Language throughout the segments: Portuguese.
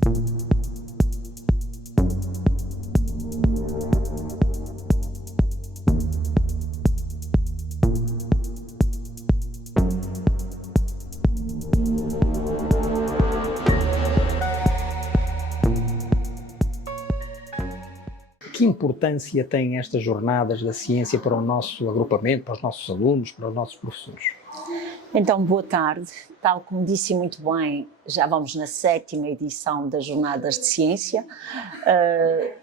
Que importância têm estas jornadas da ciência para o nosso agrupamento, para os nossos alunos, para os nossos professores? Então, boa tarde. Tal como disse muito bem, já vamos na 7ª edição das Jornadas de Ciência.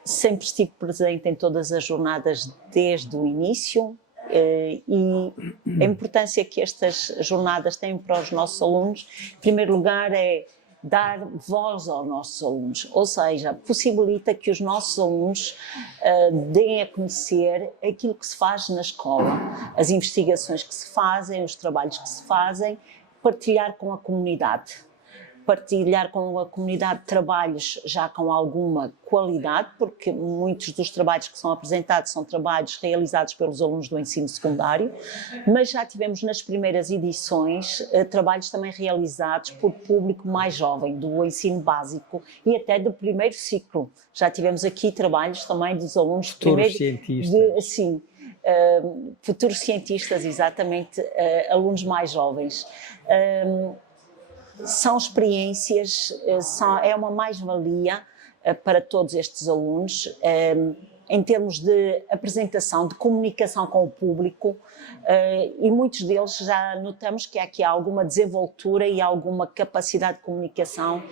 Sempre estive presente em todas as jornadas desde o início e a importância que estas jornadas têm para os nossos alunos, em primeiro lugar, é dar voz aos nossos alunos, ou seja, possibilita que os nossos alunos deem a conhecer aquilo que se faz na escola, as investigações que se fazem, os trabalhos que se fazem, partilhar com a comunidade. Partilhar com a comunidade trabalhos já com alguma qualidade, porque muitos dos trabalhos que são apresentados são trabalhos realizados pelos alunos do ensino secundário, mas já tivemos nas primeiras edições trabalhos também realizados por público mais jovem, do ensino básico e até do primeiro ciclo. Já tivemos aqui trabalhos também dos alunos do primeiro... Cientistas. Sim, futuros cientistas, exatamente, alunos mais jovens. São experiências, é uma mais-valia para todos estes alunos, em termos de apresentação, de comunicação com o público, e muitos deles já notamos que há aqui alguma desenvoltura e alguma capacidade de comunicação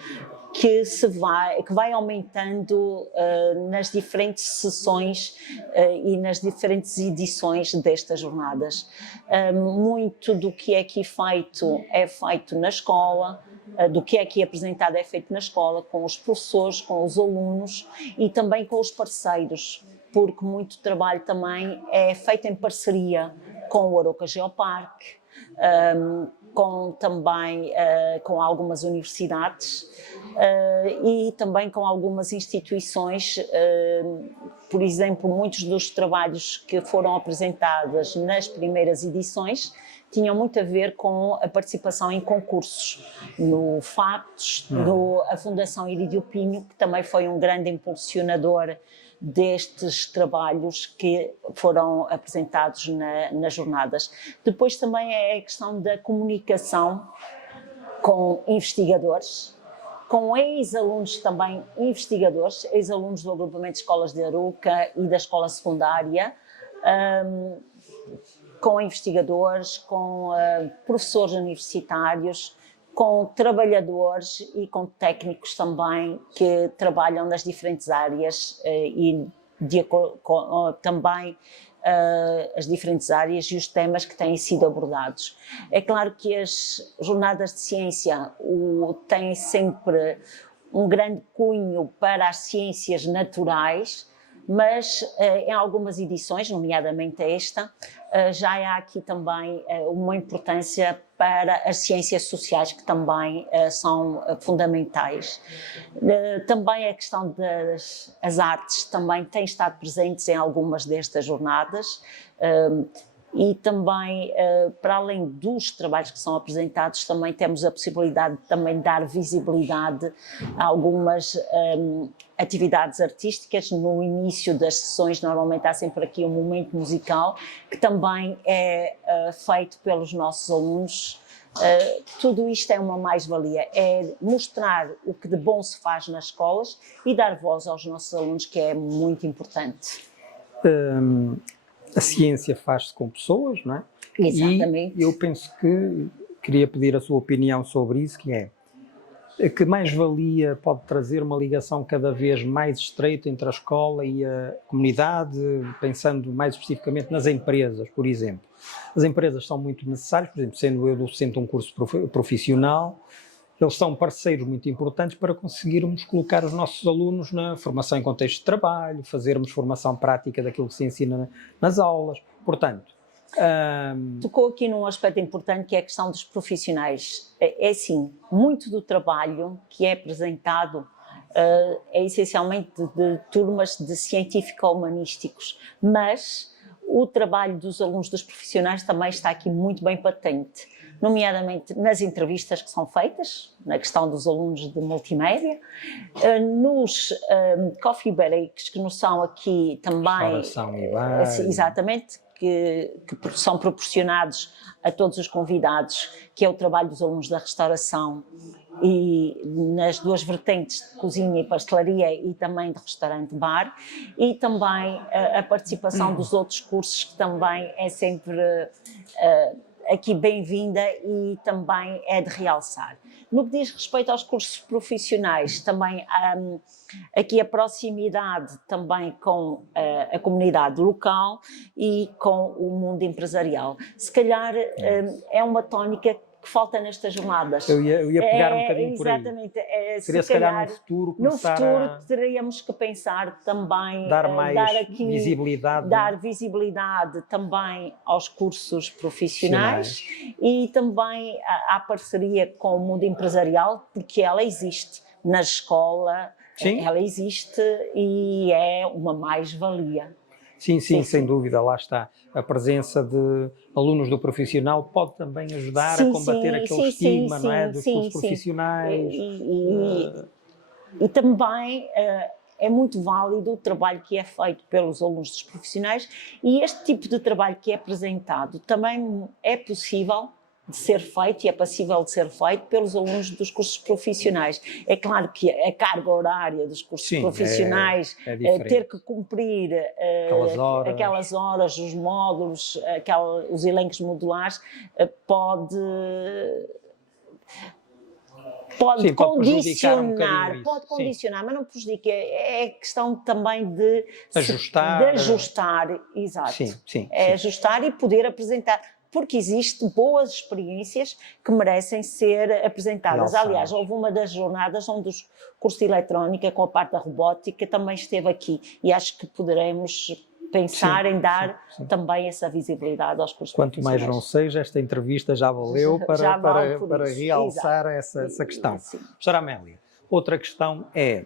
que vai aumentando nas diferentes sessões e nas diferentes edições destas jornadas. Muito do que é aqui feito é feito na escola, do que é aqui apresentado é feito na escola, com os professores, com os alunos e também com os parceiros, porque muito trabalho também é feito em parceria com o Aroca Geoparque, também com algumas universidades e também com algumas instituições. Por exemplo, muitos dos trabalhos que foram apresentados nas primeiras edições tinham muito a ver com a participação em concursos, no Factos, a Fundação Irídio Pinho, que também foi um grande impulsionador destes trabalhos que foram apresentados nas jornadas. Depois também é a questão da comunicação com investigadores, com ex-alunos também investigadores, ex-alunos do agrupamento de escolas de Aroca e da escola secundária, com investigadores, com professores universitários, com trabalhadores e com técnicos também que trabalham nas diferentes áreas e também as diferentes áreas e os temas que têm sido abordados. É claro que as jornadas de ciência têm sempre um grande cunho para as ciências naturais, mas em algumas edições, nomeadamente esta, já há aqui também uma importância para as ciências sociais, que também são fundamentais. Também a questão das artes também tem estado presentes em algumas destas jornadas, e também, para além dos trabalhos que são apresentados, também temos a possibilidade de também dar visibilidade a algumas atividades artísticas. No início das sessões, normalmente há sempre aqui um momento musical, que também é feito pelos nossos alunos. Tudo isto é uma mais-valia, é mostrar o que de bom se faz nas escolas e dar voz aos nossos alunos, que é muito importante. A ciência faz-se com pessoas, não é? Exatamente. E eu penso que queria pedir a sua opinião sobre isso, que é que mais-valia pode trazer uma ligação cada vez mais estreita entre a escola e a comunidade, pensando mais especificamente nas empresas, por exemplo. As empresas são muito necessárias, por exemplo, sendo eu docente de um curso profissional, eles são parceiros muito importantes para conseguirmos colocar os nossos alunos na formação em contexto de trabalho, fazermos formação prática daquilo que se ensina nas aulas. Portanto, tocou aqui num aspecto importante, que é a questão dos profissionais. É assim, muito do trabalho que é apresentado é essencialmente de turmas de científico-humanísticos, mas o trabalho dos alunos, dos profissionais, também está aqui muito bem patente, nomeadamente nas entrevistas que são feitas, na questão dos alunos de multimédia, nos coffee breaks, que nos são aqui também, exatamente, que são proporcionados a todos os convidados, que é o trabalho dos alunos da restauração, e nas duas vertentes de cozinha e pastelaria e também de restaurante-bar, e também a participação dos outros cursos, que também é sempre aqui bem-vinda e também é de realçar. No que diz respeito aos cursos profissionais, também aqui a proximidade também com a comunidade local e com o mundo empresarial. Se calhar é uma tónica que falta nestas jornadas. Eu ia pegar um bocadinho por aí. Exatamente. Seria se calhar no futuro começar no futuro teríamos que pensar também dar mais aqui, visibilidade, dar visibilidade também aos cursos profissionais e também à parceria com o mundo empresarial, porque ela existe na escola. Sim. Ela existe e é uma mais-valia. Sim, sem dúvida, lá está. A presença de alunos do profissional pode também ajudar a combater aquele estigma, não é, dos cursos profissionais. E também é muito válido o trabalho que é feito pelos alunos dos profissionais, e este tipo de trabalho que é apresentado também é possível de ser feito e é passível de ser feito pelos alunos dos cursos profissionais. É claro que a carga horária dos cursos profissionais, ter que cumprir aquelas horas, os módulos, os elencos modulares, pode condicionar, mas não prejudica. É questão também de ajustar, exato. Ajustar e poder apresentar, porque existem boas experiências que merecem ser apresentadas. Aliás, houve uma das jornadas onde o curso de eletrónica, com a parte da robótica, também esteve aqui, e acho que poderemos pensar em dar também essa visibilidade aos cursos Quanto mais não seja, esta entrevista já valeu para realçar essa questão. Professora Amélia, outra questão é,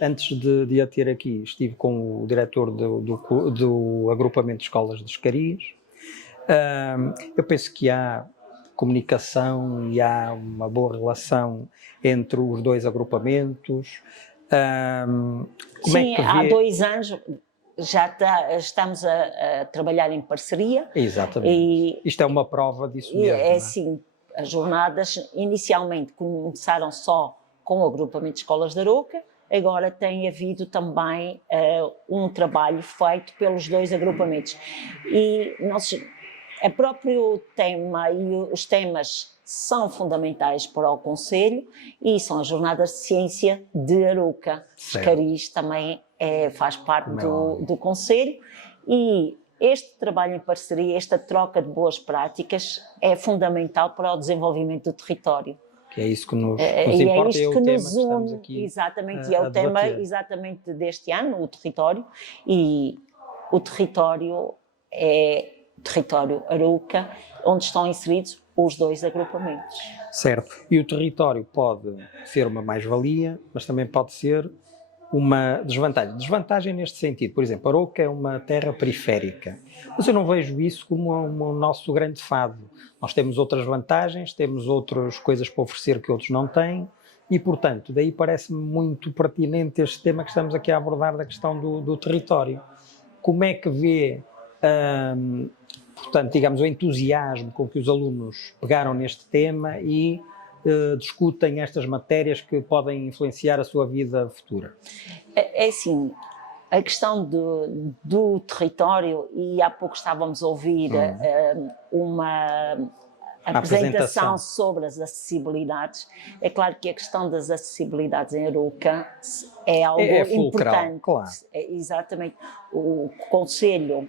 antes de a ter aqui, estive com o diretor do agrupamento de escolas de Escarias. Eu penso que há comunicação e há uma boa relação entre os dois agrupamentos. Sim, há 2 anos já estamos a trabalhar em parceria. Exatamente. Isto é uma prova disso mesmo. É assim, as jornadas inicialmente começaram só com o agrupamento de escolas da Arouca, agora tem havido também um trabalho feito pelos 2 agrupamentos. E o próprio tema e os temas são fundamentais para o Conselho, e são as jornadas de ciência de Arouca. Escariz também faz parte do Conselho, e este trabalho em parceria, esta troca de boas práticas é fundamental para o desenvolvimento do território. Que é isso que nos importa, é o tema que estamos aqui. Exatamente, e é o tema exatamente deste ano, o território, e o território é o território Arouca, onde estão inseridos os 2 agrupamentos. Certo, e o território pode ser uma mais-valia, mas também pode ser uma desvantagem. Desvantagem neste sentido, por exemplo, Arouca é uma terra periférica, mas eu não vejo isso como o nosso grande fado. Nós temos outras vantagens, temos outras coisas para oferecer que outros não têm, e portanto, daí parece-me muito pertinente este tema que estamos aqui a abordar, da questão do território. Como é que vê, portanto, digamos, o entusiasmo com que os alunos pegaram neste tema e discutem estas matérias que podem influenciar a sua vida futura? É assim, a questão do território, e há pouco estávamos a ouvir uma apresentação sobre as acessibilidades. É claro que a questão das acessibilidades em Arouca é algo importante. Claro. Exatamente. O Conselho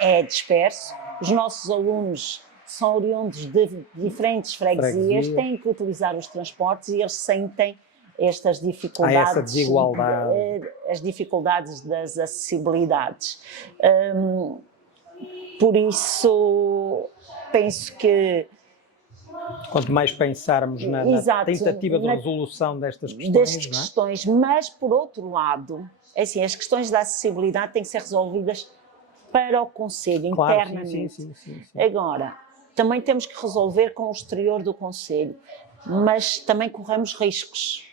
é disperso, os nossos alunos são oriundos de diferentes freguesias, têm que utilizar os transportes, e eles sentem estas dificuldades. Há essa desigualdade. As dificuldades das acessibilidades. Por isso, penso que... Quanto mais pensarmos na tentativa de resolução destas questões, mas por outro lado, é assim, as questões da acessibilidade têm que ser resolvidas para o concelho, Claro, internamente. sim. Agora, também temos que resolver com o exterior do concelho, mas também corremos riscos,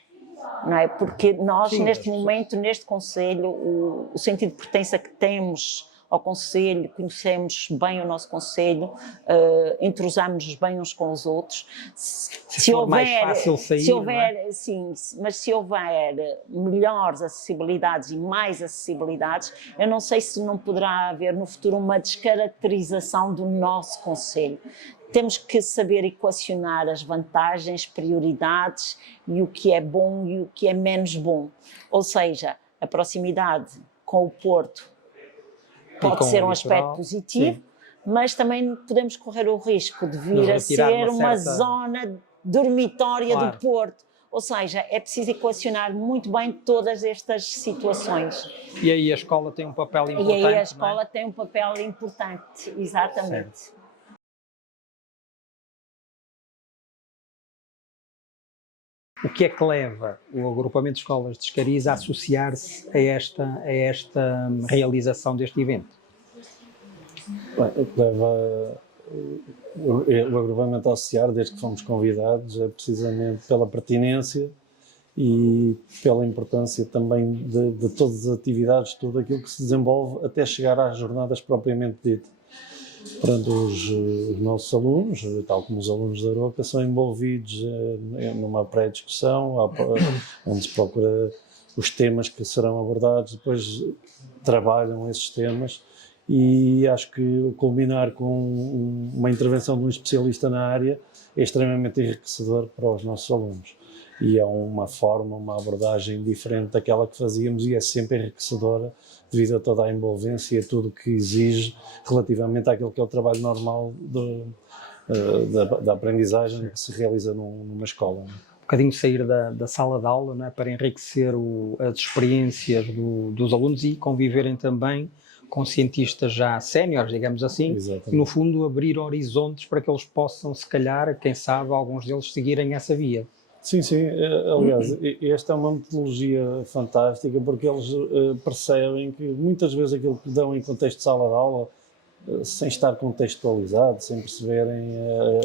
não é? Porque nós, Sim, neste momento, neste concelho, o sentido de pertença que temos ao concelho, conhecemos bem o nosso concelho, entrosamos-nos bem uns com os outros. Se for mais fácil sair, não é? Sim, mas se houver melhores acessibilidades e mais acessibilidades, eu não sei se não poderá haver no futuro uma descaracterização do nosso concelho. Temos que saber equacionar as vantagens, prioridades e o que é bom e o que é menos bom. Ou seja, a proximidade com o Porto pode ser um aspecto positivo, sim, mas também podemos correr o risco de vir a ser uma zona dormitória, claro, do Porto. Ou seja, é preciso equacionar muito bem todas estas situações. E aí a escola tem um papel importante. E aí a escola tem um papel importante, exatamente. Certo. O que é que leva o agrupamento de escolas de Escariz a associar-se a esta realização deste evento? Bem, o que leva o agrupamento a associar, desde que fomos convidados, é precisamente pela pertinência e pela importância também de todas as atividades, tudo aquilo que se desenvolve até chegar às jornadas propriamente ditas. Portanto, os nossos alunos, tal como os alunos da Aroca, são envolvidos numa pré-discussão, onde se procura os temas que serão abordados, depois trabalham esses temas e acho que culminar com uma intervenção de um especialista na área é extremamente enriquecedor para os nossos alunos. E é uma forma, uma abordagem diferente daquela que fazíamos e é sempre enriquecedora devido a toda a envolvência e a tudo o que exige relativamente àquilo que é o trabalho normal da aprendizagem que se realiza numa escola. Um bocadinho sair da sala de aula, não é? Para enriquecer as experiências dos alunos e conviverem também com cientistas já séniores, digamos assim. Exatamente. E no fundo abrir horizontes para que eles possam, se calhar, quem sabe, alguns deles seguirem essa via. Sim, aliás, esta é uma metodologia fantástica porque eles percebem que muitas vezes aquilo que dão em contexto de sala de aula, sem estar contextualizado, sem perceberem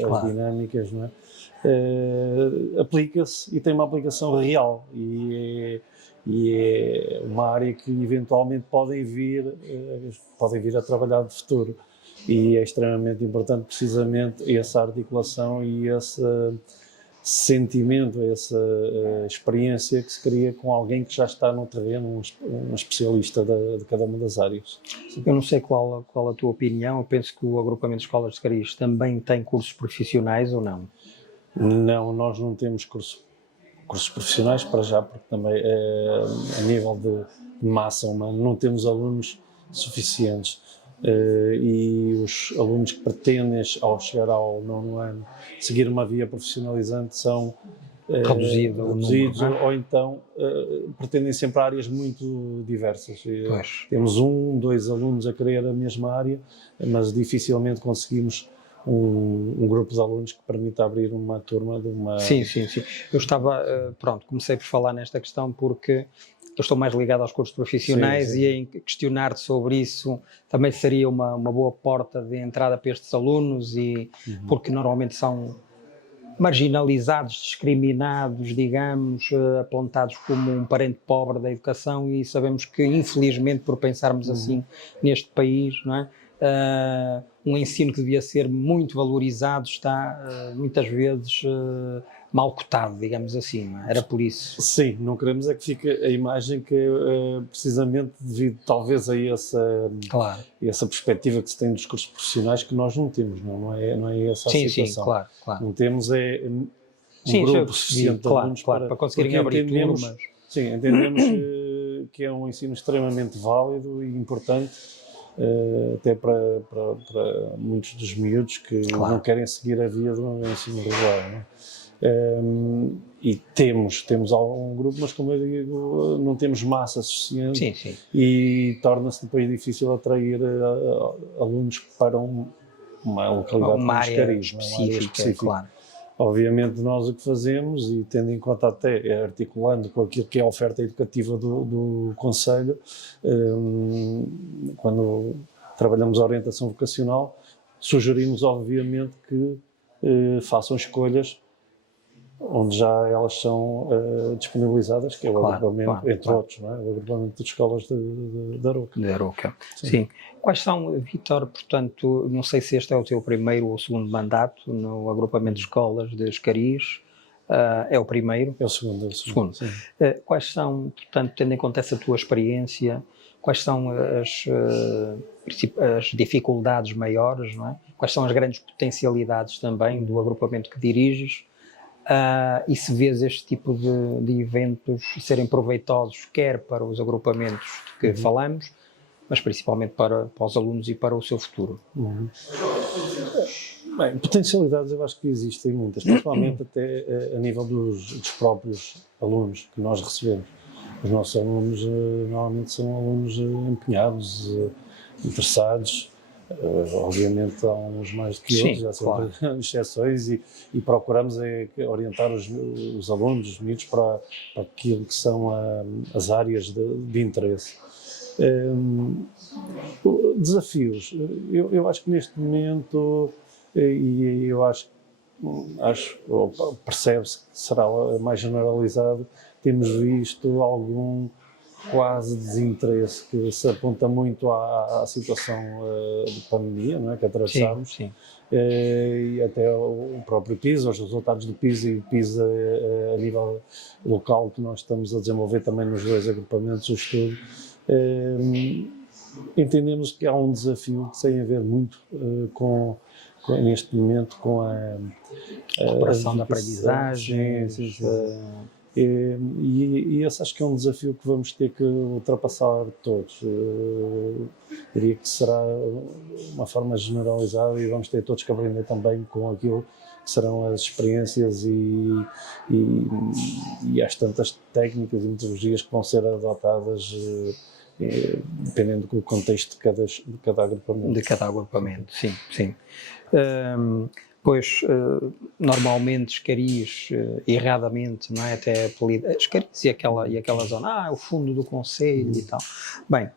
as dinâmicas, não é? Aplica-se e tem uma aplicação real e é uma área que eventualmente podem vir a trabalhar de futuro e é extremamente importante precisamente essa articulação e esse sentimento, essa experiência que se cria com alguém que já está no terreno, um especialista de cada uma das áreas. Eu não sei qual a tua opinião, eu penso que o agrupamento de escolas de Escariz também tem cursos profissionais ou não? Não, nós não temos cursos profissionais para já, porque também a nível de massa humana não temos alunos suficientes. E os alunos que pretendem, ao chegar ao 9º ano, seguir uma via profissionalizante são reduzidos ou então pretendem sempre áreas muito diversas. Temos 2 alunos a querer a mesma área, mas dificilmente conseguimos um grupo de alunos que permita abrir uma turma de uma... Sim. Eu estava, comecei por falar nesta questão porque eu estou mais ligado aos cursos profissionais e em questionar-te sobre isso também seria uma boa porta de entrada para estes alunos e porque normalmente são marginalizados, discriminados, digamos, apontados como um parente pobre da educação e sabemos que infelizmente por pensarmos assim neste país, não é? Um ensino que devia ser muito valorizado está muitas vezes mal cotado, digamos assim, não é? Era por isso. Sim, não queremos é que fique a imagem que precisamente devido talvez a essa perspectiva que se tem dos cursos profissionais que nós não temos, não é essa a situação. Sim, claro. Não temos grupo suficiente de alunos para conseguirem abrir turmas. Sim, entendemos que é um ensino extremamente válido e importante até para muitos dos miúdos que não querem seguir a via do ensino regular, não é? E temos algum grupo, mas como eu digo, não temos massa suficiente e torna-se depois difícil atrair alunos para uma localidade uma área específica. Claro. Obviamente nós o que fazemos, e tendo em conta até articulando com aquilo que é a oferta educativa do Concelho, quando trabalhamos a orientação vocacional, sugerimos obviamente que façam escolhas onde já elas são disponibilizadas, que é o agrupamento, entre outros, não é? O agrupamento de escolas de Aroca. De Aroca, sim. Quais são, Vítor, portanto, não sei se este é o teu primeiro ou segundo mandato no agrupamento de escolas de Escariz, é o primeiro? É o segundo, é o segundo. Quais são, portanto, tendo em conta essa tua experiência, quais são as dificuldades maiores, não é? Quais são as grandes potencialidades também do agrupamento que diriges? E se vês este tipo de eventos serem proveitosos, quer para os agrupamentos de que falamos, mas principalmente para os alunos e para o seu futuro? Bem, potencialidades eu acho que existem muitas, principalmente até a nível dos próprios alunos que nós recebemos. Os nossos alunos normalmente são alunos empenhados, interessados. Obviamente há uns mais do que outros, já são exceções, e procuramos orientar os alunos, os miúdos, para aquilo que são as áreas de interesse. Desafios, eu acho que neste momento, e eu acho percebe-se que será mais generalizado, temos visto algum quase desinteresse que se aponta muito à situação de pandemia, não é, que atravessamos. Sim. E até o próprio PISA, os resultados do PISA e PISA a nível local que nós estamos a desenvolver também nos dois agrupamentos o estudo. Entendemos que há um desafio que tem a ver muito neste momento com a recuperação da aprendizagem. E esse acho que é um desafio que vamos ter que ultrapassar todos. Diria que será uma forma generalizada e vamos ter todos que aprender também com aquilo que serão as experiências e as tantas técnicas e metodologias que vão ser adotadas dependendo do contexto de cada agrupamento. De cada agrupamento, sim. Pois, normalmente Escariz, erradamente, não é? Até apelida Escariz e aquela zona, o fundo do concelho e tal. Bem,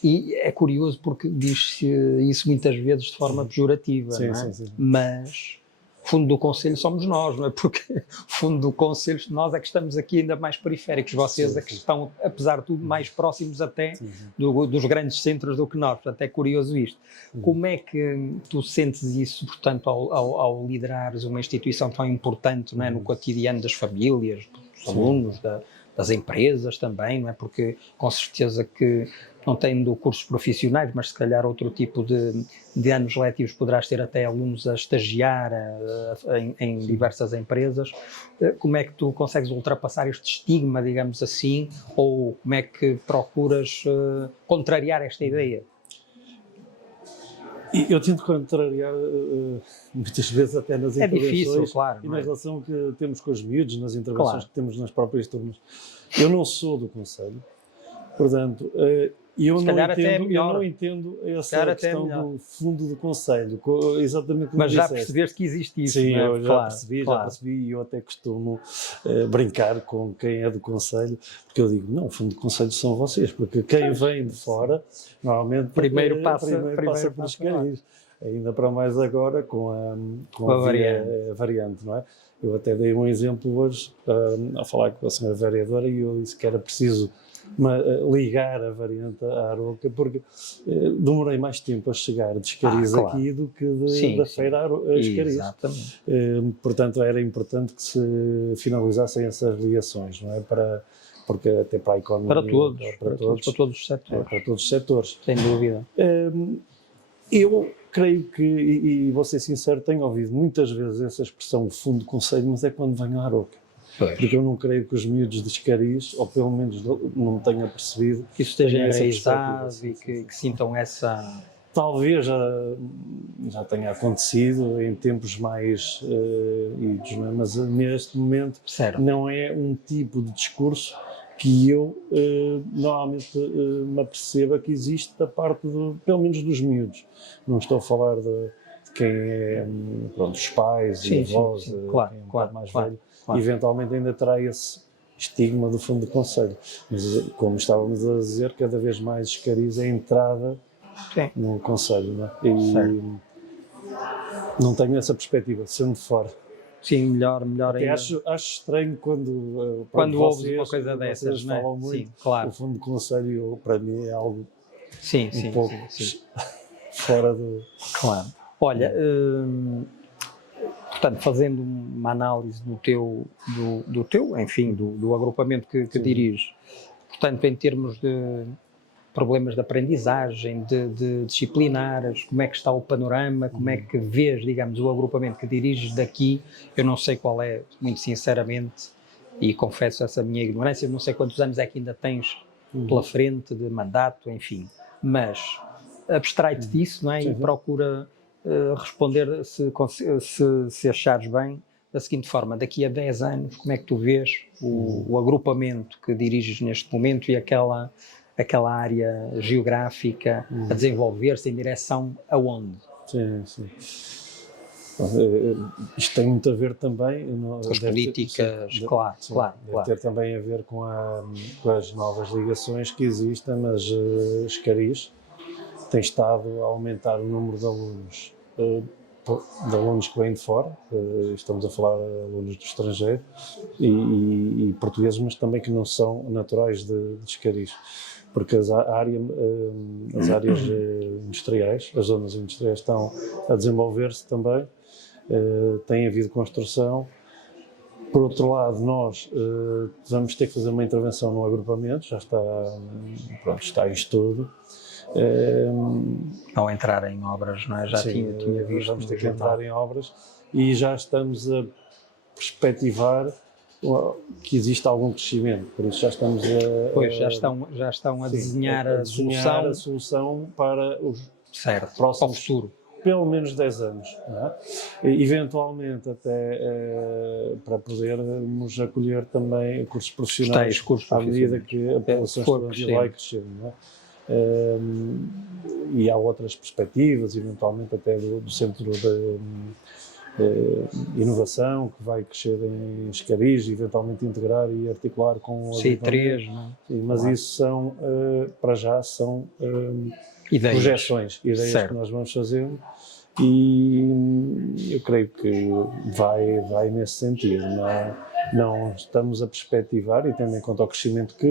e é curioso porque diz-se isso muitas vezes de forma pejorativa, não é? Sim. Mas fundo do concelho somos nós, não é? Porque fundo do concelho, nós é que estamos aqui ainda mais periféricos, vocês é que estão, apesar de tudo, mais próximos até dos grandes centros do que nós, portanto é curioso isto. Como é que tu sentes isso, portanto, ao liderares uma instituição tão importante, não é? No cotidiano das famílias, dos alunos, das empresas também, não é? Porque com certeza que não tendo cursos profissionais, mas se calhar outro tipo de anos letivos poderás ter até alunos a estagiar em diversas empresas. Como é que tu consegues ultrapassar este estigma, digamos assim, ou como é que procuras contrariar esta ideia? E eu tento contrariar muitas vezes até nas intervenções. É difícil, claro. E na relação que temos com os miúdos, nas intervenções que temos nas próprias turmas. Eu não sou do conselho, portanto, eu não entendo essa questão do fundo do conselho, exatamente como mas já percebeste que existe isso, sim, não é? Eu já percebi, e eu até costumo brincar com quem é do conselho, porque eu digo, não, o fundo do conselho são vocês, porque quem vem de fora, normalmente primeiro passa por Escariz, ainda para mais agora com a variante, não é? Eu até dei um exemplo hoje, a falar com a senhora vereadora, e eu disse que era preciso ligar a variante à Aroca, porque demorei mais tempo a chegar de Escariz aqui do que da feira a Escariz. Exatamente. Portanto, era importante que se finalizassem essas ligações, não é? Porque até para a economia... Para todos os setores. Para todos os setores. Sem dúvida. Eu creio que, e vou ser sincero, tenho ouvido muitas vezes essa expressão fundo de conselho, mas é quando venho à Aroca. Porque eu não creio que os miúdos de Escariz, ou pelo menos não tenha percebido, que isso esteja enraizado e que sintam essa... Talvez já tenha acontecido em tempos mais idos, não é? Mas neste momento não é um tipo de discurso que eu normalmente me aperceba que existe da parte, pelo menos dos miúdos. Não estou a falar de quem é, pronto, os pais e avós, quem é mais velho. Eventualmente ainda terá esse estigma do fundo do conselho. Mas, como estávamos a dizer, cada vez mais Escariz é a entrada Sim. no Conselho, não é? E Certo. não tenho essa perspectiva, sendo de fora. Sim, melhor Até ainda. acho estranho quando, Quando ouves vocês, uma coisa dessas, vocês não é? falam muito. Sim, claro. O fundo do Conselho, para mim, é algo Sim, um sim, pouco sim. fora do... Claro. Olha, portanto, fazendo uma análise do teu, enfim, do agrupamento que Sim. diriges, portanto, em termos de problemas de aprendizagem, de disciplinares, como é que está o panorama, como é que vês, digamos, o agrupamento que diriges daqui, eu não sei qual é, muito sinceramente, e confesso essa minha ignorância, não sei quantos anos é que ainda tens pela frente de mandato, enfim, mas abstrai-te disso, não é? Sim, E sim. procura responder, se achares bem, da seguinte forma: daqui a 10 anos, como é que tu vês o agrupamento que diriges neste momento e aquela área geográfica a desenvolver-se em direção aonde? Sim, sim. Isto tem muito a ver também... Com as políticas, claro. Deve ter também a ver com as novas ligações que existem, mas Escariz tem estado a aumentar o número de alunos, que vêm de fora, estamos a falar de alunos do estrangeiro, e portugueses, mas também que não são naturais de Escariz, porque as áreas industriais, as zonas industriais estão a desenvolver-se também, tem havido construção. Por outro lado, nós vamos ter que fazer uma intervenção no agrupamento, já está em estudo. Ao entrar em obras, não é? Já Sim, tinha visto. vamos ter no que jornal. entrar em obras e já estamos a perspectivar que existe algum crescimento, por isso já estamos a... Pois, já estão a desenhar a solução para os certo, ao próximos futuro. pelo menos 10 anos, não é? E, eventualmente até para podermos acolher também cursos profissionais Cursos à medida profissionais. que a população for estudantil vai crescendo, não é? E há outras perspectivas, eventualmente até do Centro de Inovação, que vai crescer em Escariz, eventualmente integrar e articular com o C3, não é? Sim, mas Claro. isso são, para já, são Ideias. projeções, ideias Certo. que nós vamos fazendo, e eu creio que vai nesse sentido. Não estamos a perspectivar, e tendo em conta o crescimento que,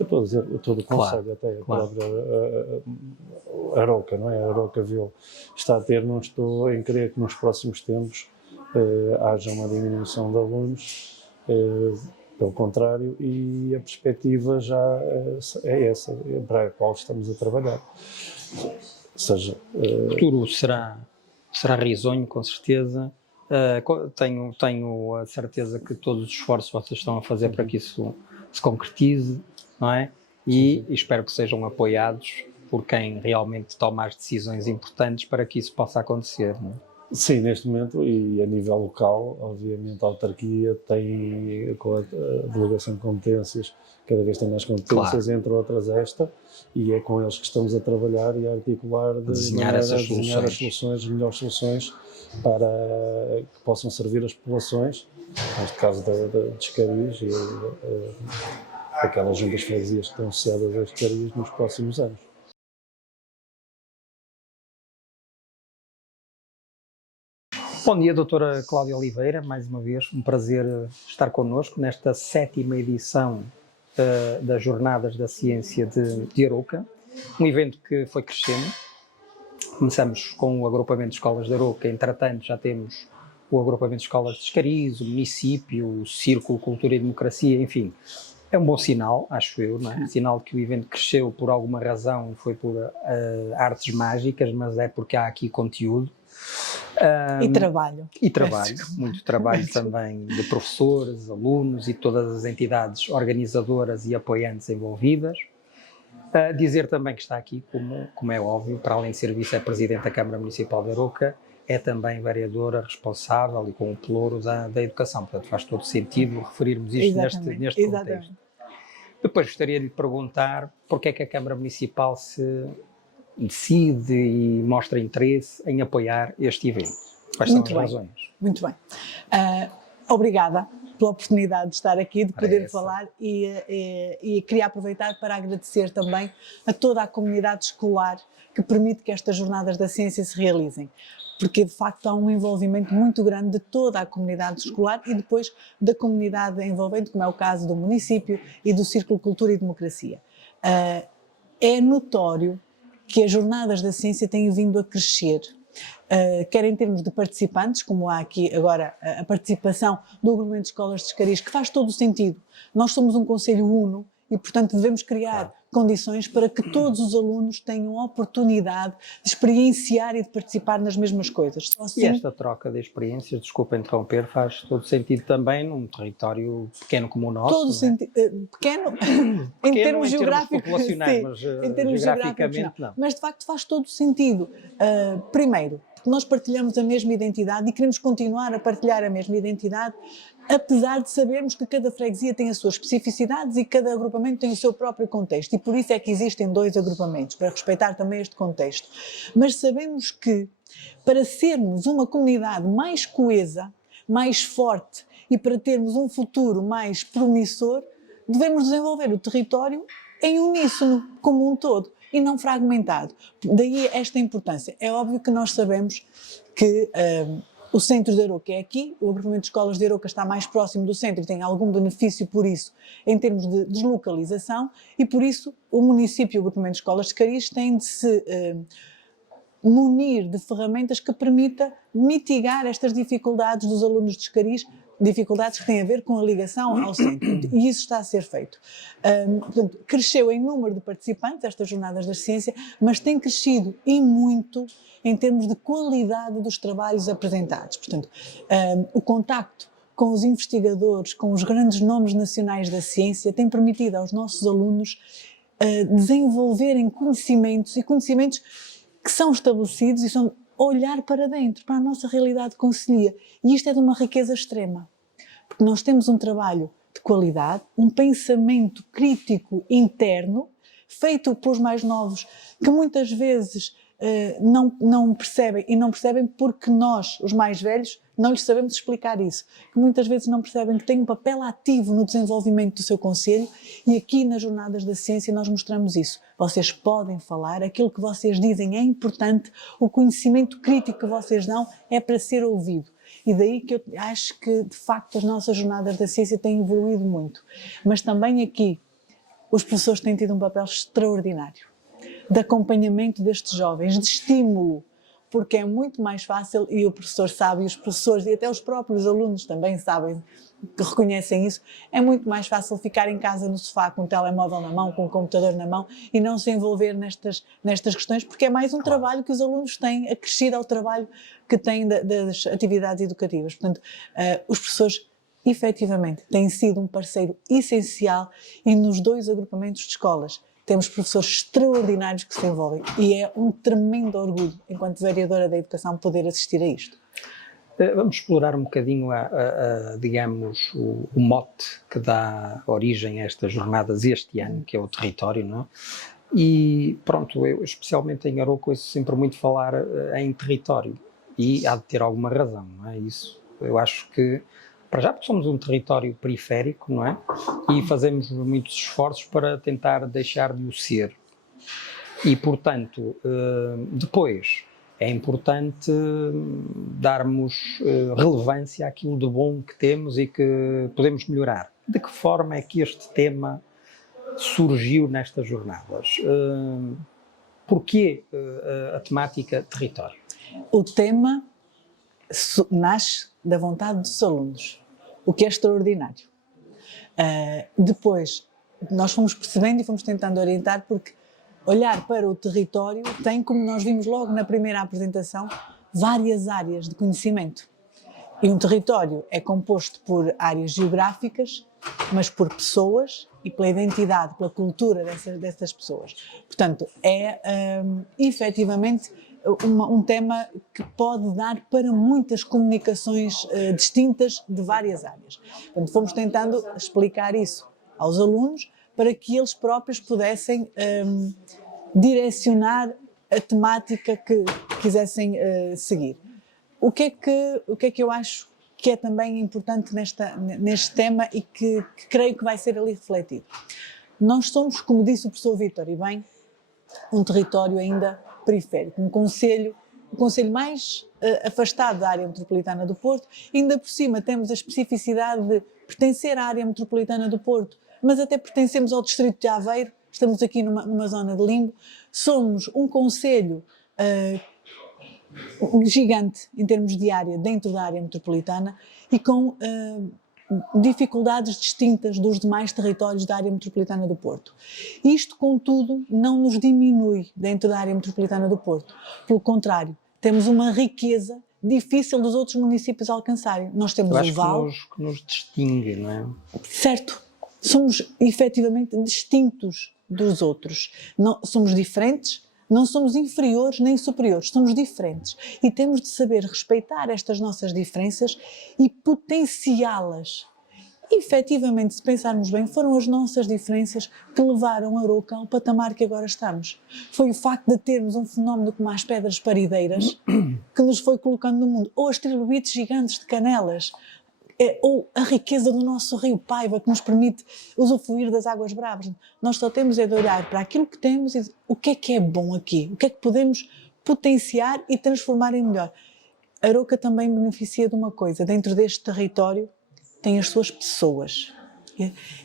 eu estou a dizer, todo o Conselho, até a própria Aroca, não é? A Arocaville está a ter, não estou em crer que nos próximos tempos haja uma diminuição de alunos, pelo contrário, e a perspectiva já é essa, para a qual estamos a trabalhar. Ou seja, O futuro será risonho, com certeza. Tenho a certeza que todos os esforços vocês estão a fazer para que isso se concretize, não é? E espero que sejam apoiados por quem realmente toma as decisões importantes para que isso possa acontecer, não é? Sim, neste momento, e a nível local, obviamente a autarquia tem, com a delegação de competências, cada vez tem mais competências, entre outras esta, e é com eles que estamos a trabalhar e a articular de desenhar maneira essas a desenhar as soluções, as melhores soluções para que possam servir as populações, neste caso de Escariz e aquelas juntas freguesias que estão associadas a Escariz nos próximos anos. Bom dia, doutora Cláudia Oliveira, mais uma vez, um prazer estar connosco nesta 7ª edição das Jornadas da Ciência de Aroca, um evento que foi crescendo. Começamos com o agrupamento de escolas de Aroca, entretanto já temos o agrupamento de escolas de Escariz, o município, o Círculo Cultura e Democracia, enfim. É um bom sinal, acho eu, não é? Sinal que o evento cresceu por alguma razão, foi por artes mágicas, mas é porque há aqui conteúdo. E trabalho. Muito trabalho também de professores, alunos e todas as entidades organizadoras e apoiantes envolvidas. Dizer também que está aqui, como é óbvio, para além de ser vice-presidente da Câmara Municipal de Aroca, é também vereadora responsável e com o pelouro da educação. Portanto, faz todo sentido referirmos isto neste contexto. Depois gostaria de lhe perguntar porque é que a Câmara Municipal se decide e mostra interesse em apoiar este evento. Quais são as razões? Muito bem. Obrigada pela oportunidade de estar aqui, de poder Parece. falar e queria aproveitar para agradecer também a toda a comunidade escolar que permite que estas Jornadas da Ciência se realizem. Porque de facto há um envolvimento muito grande de toda a comunidade escolar e depois da comunidade envolvente, como é o caso do município e do Círculo Cultura e Democracia. É notório que as Jornadas da Ciência têm vindo a crescer, quer em termos de participantes, como há aqui agora a participação do Agrupamento de Escolas de Escariz, que faz todo o sentido. Nós somos um conselho uno e, portanto, devemos criar condições para que todos os alunos tenham a oportunidade de experienciar e de participar nas mesmas coisas. Só assim, E esta troca de experiências, desculpa interromper, faz todo sentido também num território pequeno como o nosso. todo o não é? sentido, pequeno, em Pequeno termos geográficos, populacionais, sim, mas em termos geograficamente geográficos não. Mas de facto faz todo o sentido. Primeiro, porque nós partilhamos a mesma identidade e queremos continuar a partilhar a mesma identidade, apesar de sabermos que cada freguesia tem as suas especificidades e cada agrupamento tem o seu próprio contexto, e por isso é que existem 2 agrupamentos, para respeitar também este contexto. Mas sabemos que, para sermos uma comunidade mais coesa, mais forte e para termos um futuro mais promissor, devemos desenvolver o território em uníssono, como um todo, e não fragmentado. Daí esta importância. É óbvio que nós sabemos que o centro de Aroca é aqui, o agrupamento de escolas de Aroca está mais próximo do centro e tem algum benefício por isso, em termos de deslocalização, e por isso o município e o agrupamento de escolas de Escariz têm de se munir de ferramentas que permita mitigar estas dificuldades dos alunos de Escariz, dificuldades que têm a ver com a ligação ao centro, e isso está a ser feito. Portanto, cresceu em número de participantes estas Jornadas da Ciência, mas tem crescido e muito em termos de qualidade dos trabalhos apresentados. Portanto, o contacto com os investigadores, com os grandes nomes nacionais da ciência, tem permitido aos nossos alunos desenvolverem conhecimentos que são estabelecidos e são olhar para dentro, para a nossa realidade concelhia. E isto é de uma riqueza extrema, porque nós temos um trabalho de qualidade, um pensamento crítico interno, feito pelos mais novos, que muitas vezes não percebem, e não percebem porque nós, os mais velhos, não lhes sabemos explicar isso, que muitas vezes não percebem que têm um papel ativo no desenvolvimento do seu concelho, e aqui nas Jornadas da Ciência nós mostramos isso. Vocês podem falar, aquilo que vocês dizem é importante, o conhecimento crítico que vocês dão é para ser ouvido. E daí que eu acho que, de facto, as nossas Jornadas da Ciência têm evoluído muito. Mas também aqui, os professores têm tido um papel extraordinário de acompanhamento destes jovens, de estímulo, porque é muito mais fácil, e o professor sabe, e os professores e até os próprios alunos também sabem, que reconhecem isso, é muito mais fácil ficar em casa no sofá com o telemóvel na mão, com o computador na mão e não se envolver nestas questões, porque é mais um trabalho que os alunos têm, acrescido ao trabalho que têm das atividades educativas. Portanto, os professores efetivamente têm sido um parceiro essencial, e nos 2 agrupamentos de escolas temos professores extraordinários que se envolvem, e é um tremendo orgulho, enquanto vereadora da Educação, poder assistir a isto. Vamos explorar um bocadinho, digamos, o mote que dá origem a estas jornadas este ano, que é o território, não é? E pronto, eu especialmente em Aroca ouço sempre muito falar em território, e há de ter alguma razão, não é? Isso, eu acho que, para já porque somos um território periférico, não é? E fazemos muitos esforços para tentar deixar de o ser. E, portanto, depois é importante darmos relevância àquilo de bom que temos e que podemos melhorar. De que forma é que este tema surgiu nestas jornadas? Porquê a temática território? O tema nasce da vontade dos alunos, o que é extraordinário. Depois, nós fomos percebendo e fomos tentando orientar, porque olhar para o território tem, como nós vimos logo na primeira apresentação, várias áreas de conhecimento. E um território é composto por áreas geográficas, mas por pessoas e pela identidade, pela cultura dessas pessoas. Portanto, é efetivamente um tema que pode dar para muitas comunicações distintas de várias áreas. Portanto, fomos tentando explicar isso aos alunos para que eles próprios pudessem direcionar a temática que quisessem seguir. O que é que eu acho que é também importante neste tema e que creio que vai ser ali refletido. Nós somos, como disse o professor Vítor, e bem, um território ainda periférico, um concelho mais afastado da área metropolitana do Porto. Ainda por cima temos a especificidade de pertencer à área metropolitana do Porto, mas até pertencemos ao distrito de Aveiro, estamos aqui numa zona de limbo. Somos um concelho gigante em termos de área dentro da área metropolitana e com dificuldades distintas dos demais territórios da área metropolitana do Porto. Isto, contudo, não nos diminui dentro da área metropolitana do Porto. Pelo contrário, temos uma riqueza difícil dos outros municípios alcançarem. Nós temos o Val, que nos distingue, não é? certo, somos efetivamente distintos dos outros. Não, somos diferentes, não somos inferiores nem superiores, somos diferentes. E temos de saber respeitar estas nossas diferenças e potenciá-las. Efetivamente, se pensarmos bem, foram as nossas diferenças que levaram a Arouca ao patamar que agora estamos. Foi o facto de termos um fenómeno como as pedras parideiras que nos foi colocando no mundo, ou as trilobites gigantes de Canelas, ou a riqueza do nosso rio Paiva, que nos permite usufruir das águas bravas. Nós só temos de olhar para aquilo que temos e dizer, o que é bom aqui? O que é que podemos potenciar e transformar em melhor? A Arouca também beneficia de uma coisa, dentro deste território tem as suas pessoas.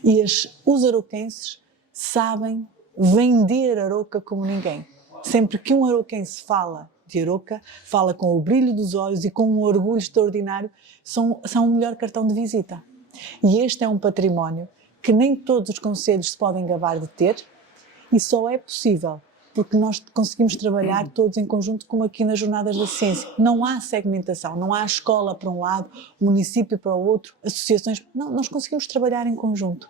E os arouquenses sabem vender Arouca como ninguém. Sempre que um arouquense fala de Arouca, fala com o brilho dos olhos e com um orgulho extraordinário, são o melhor cartão de visita. E este é um património que nem todos os concelhos se podem gabar de ter e só é possível porque nós conseguimos trabalhar todos em conjunto, como aqui nas Jornadas da Ciência. Não há segmentação, não há escola para um lado, município para o outro, associações. Não, nós conseguimos trabalhar em conjunto.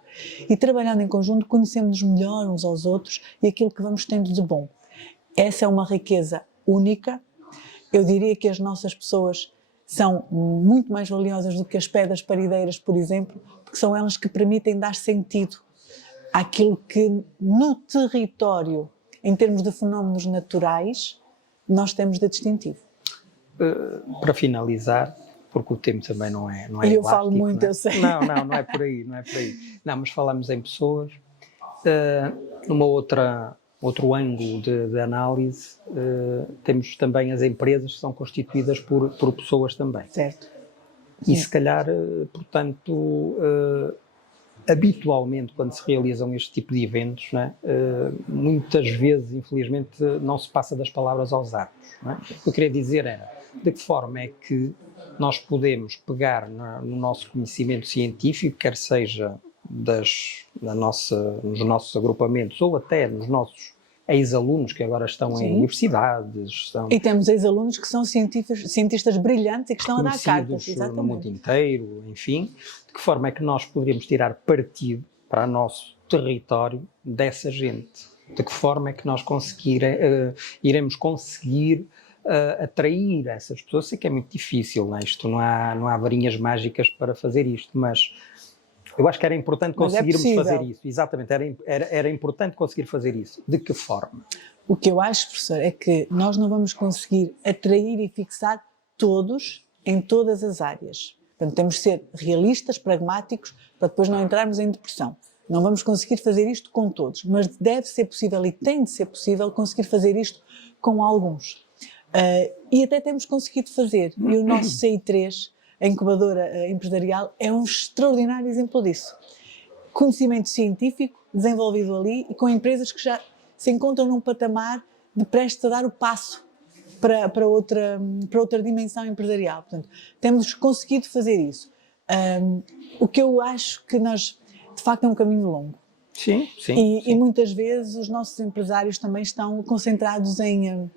E trabalhando em conjunto conhecemos-nos melhor uns aos outros e aquilo que vamos tendo de bom. Essa é uma riqueza única. Eu diria que as nossas pessoas são muito mais valiosas do que as pedras parideiras, por exemplo, porque são elas que permitem dar sentido àquilo que no território, em termos de fenómenos naturais, nós temos de distintivo. Para finalizar, porque o tempo também não é eu elástico, falo muito, não é? eu sei. Não é por aí, não é por aí. Não, mas falamos em pessoas. Numa outro ângulo de análise, temos também as empresas que são constituídas por pessoas também. Certo. E se calhar, portanto, habitualmente quando se realizam este tipo de eventos, não é? Muitas vezes, infelizmente, não se passa das palavras aos atos. Não é? O que eu queria dizer era, de que forma é que nós podemos pegar no nosso conhecimento científico, quer seja nos nossos agrupamentos ou até nos nossos ex-alunos que agora estão em universidades. E temos ex-alunos que são cientistas brilhantes e que estão a dar cartas. No mundo inteiro, enfim. De que forma é que nós poderíamos tirar partido para o nosso território dessa gente? De que forma é que nós iremos conseguir atrair essas pessoas? Sei que é muito difícil, não é? não há varinhas mágicas para fazer isto, mas eu acho que era importante conseguirmos fazer isso. Exatamente, era importante conseguir fazer isso. De que forma? O que eu acho, professor, é que nós não vamos conseguir atrair e fixar todos em todas as áreas. Portanto, temos de ser realistas, pragmáticos, para depois não entrarmos em depressão. Não vamos conseguir fazer isto com todos, mas deve ser possível e tem de ser possível conseguir fazer isto com alguns. E até temos conseguido fazer. E o nosso CI3, a incubadora empresarial, é um extraordinário exemplo disso. Conhecimento científico desenvolvido ali e com empresas que já se encontram num patamar de prestes a dar o passo para outra dimensão empresarial. Portanto, temos conseguido fazer isso. O que eu acho que nós, de facto, é um caminho longo. Sim. E muitas vezes os nossos empresários também estão concentrados em